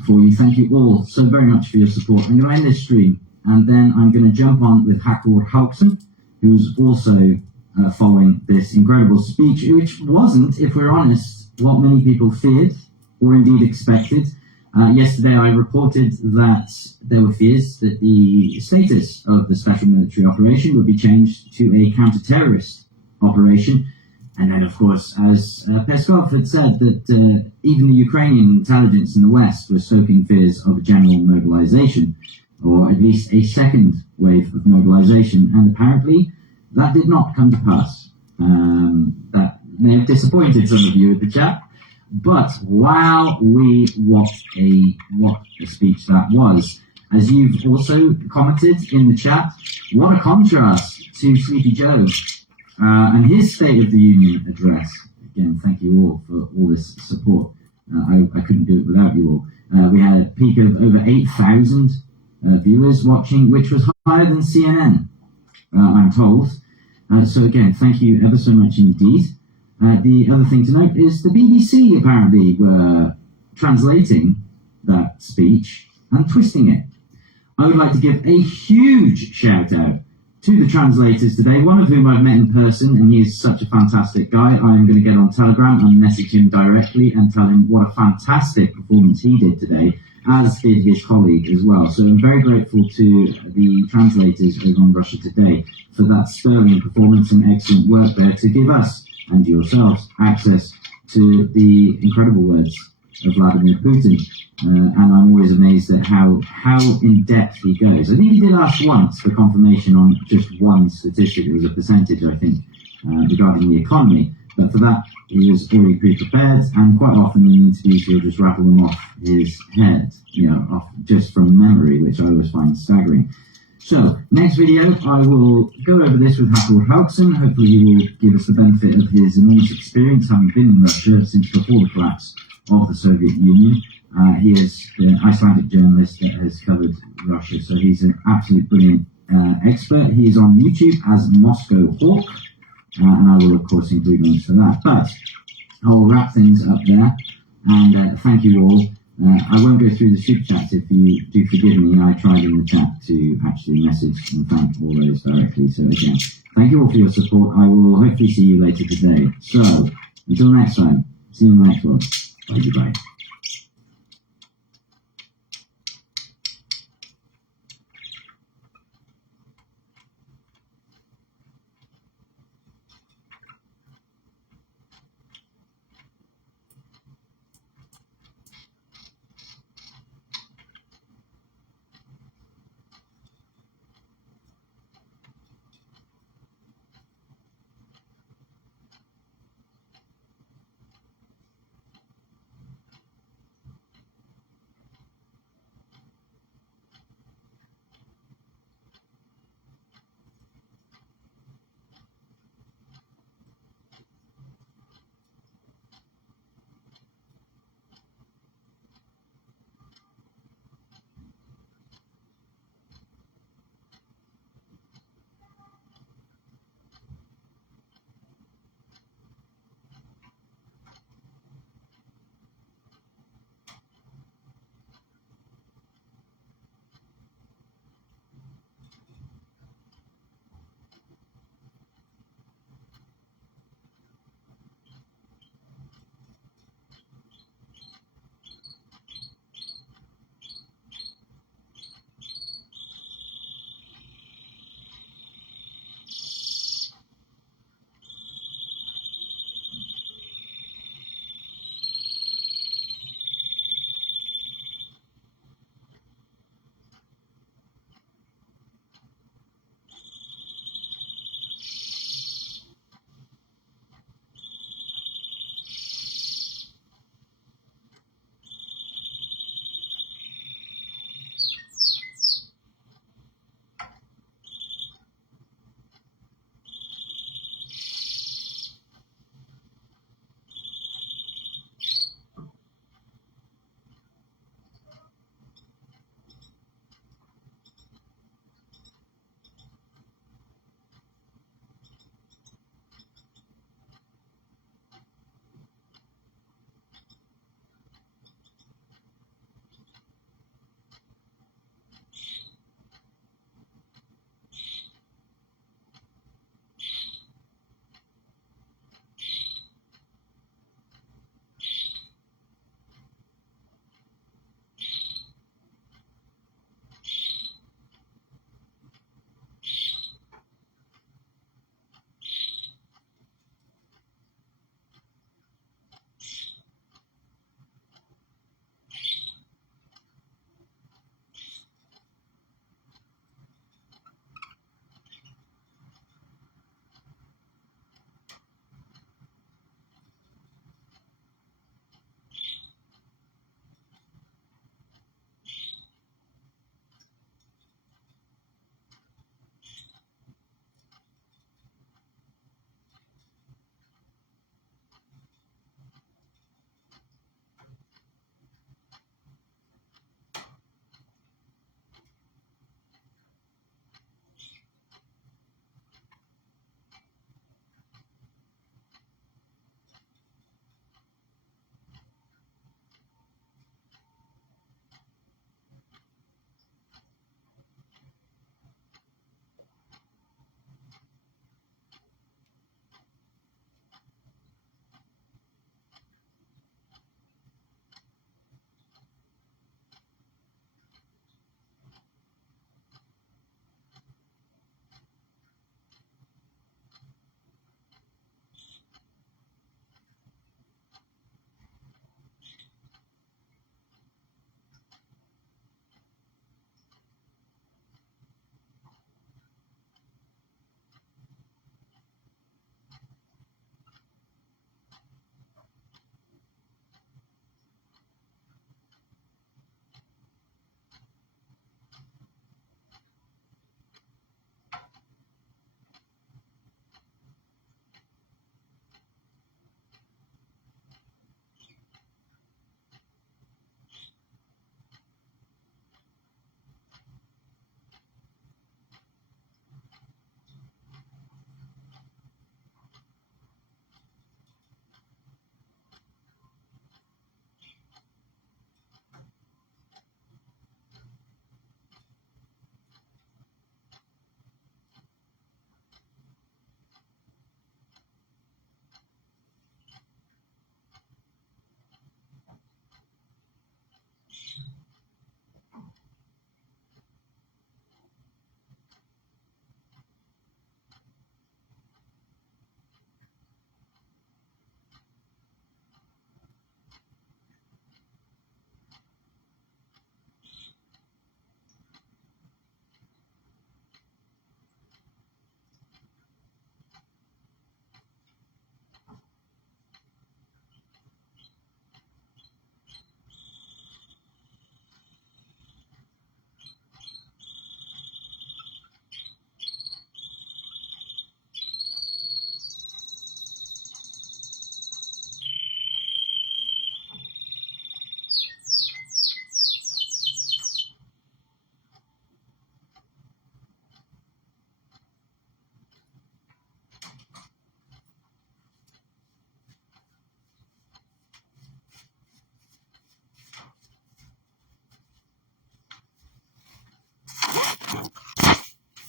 for you. Thank you all so very much for your support. I'm going to end this stream, and then I'm going to jump on with Hakor Haukson, who's also following this incredible speech, which wasn't, if we're honest, what many people feared or indeed expected. Yesterday I reported that there were fears that the status of the special military operation would be changed to a counter-terrorist operation. And then, of course, as Peskov had said, that even the Ukrainian intelligence in the West was stoking fears of a general mobilization, or at least a second wave of mobilization. And apparently that did not come to pass. that may have disappointed some of you in the chat. But wow, what a speech that was. As you've also commented in the chat, what a contrast to Sleepy Joe and his State of the Union address. Again, thank you all for all this support. I couldn't do it without you all. We had a peak of over 8,000 viewers watching, which was higher than CNN, I'm told. So again, thank you ever so much indeed. The other thing to note is the BBC apparently were translating that speech and twisting it. I would like to give a huge shout out to the translators today, one of whom I've met in person, and he is such a fantastic guy. I'm going to get on Telegram and message him directly and tell him what a fantastic performance he did today, as did his colleague as well. So I'm very grateful to the translators of On Russia Today for that sterling performance and excellent work there to give us and yourselves access to the incredible words of Vladimir Putin. And I'm always amazed at how in-depth he goes. I think he did ask once for confirmation on just one statistic. It was a percentage, I think, regarding the economy. But for that, he was already pre-prepared, and quite often in interviews he'll just rattle them off his head, off just from memory, which I always find staggering. So, next video, I will go over this with Hathor Helgson. Hopefully he will give us the benefit of his immense experience, having been in Russia since before the collapse of the Soviet Union. He is an Icelandic journalist that has covered Russia, so he's an absolutely brilliant expert. He is on YouTube as Moscow Hawk, and I will, of course, include links for that. But I will wrap things up there, and thank you all. I won't go through the super chats if you do forgive me. I tried in the chat to actually message and thank all those directly. So again, thank you all for your support. I will hopefully see you later today. So, until next time, see you in the next one. Bye-bye.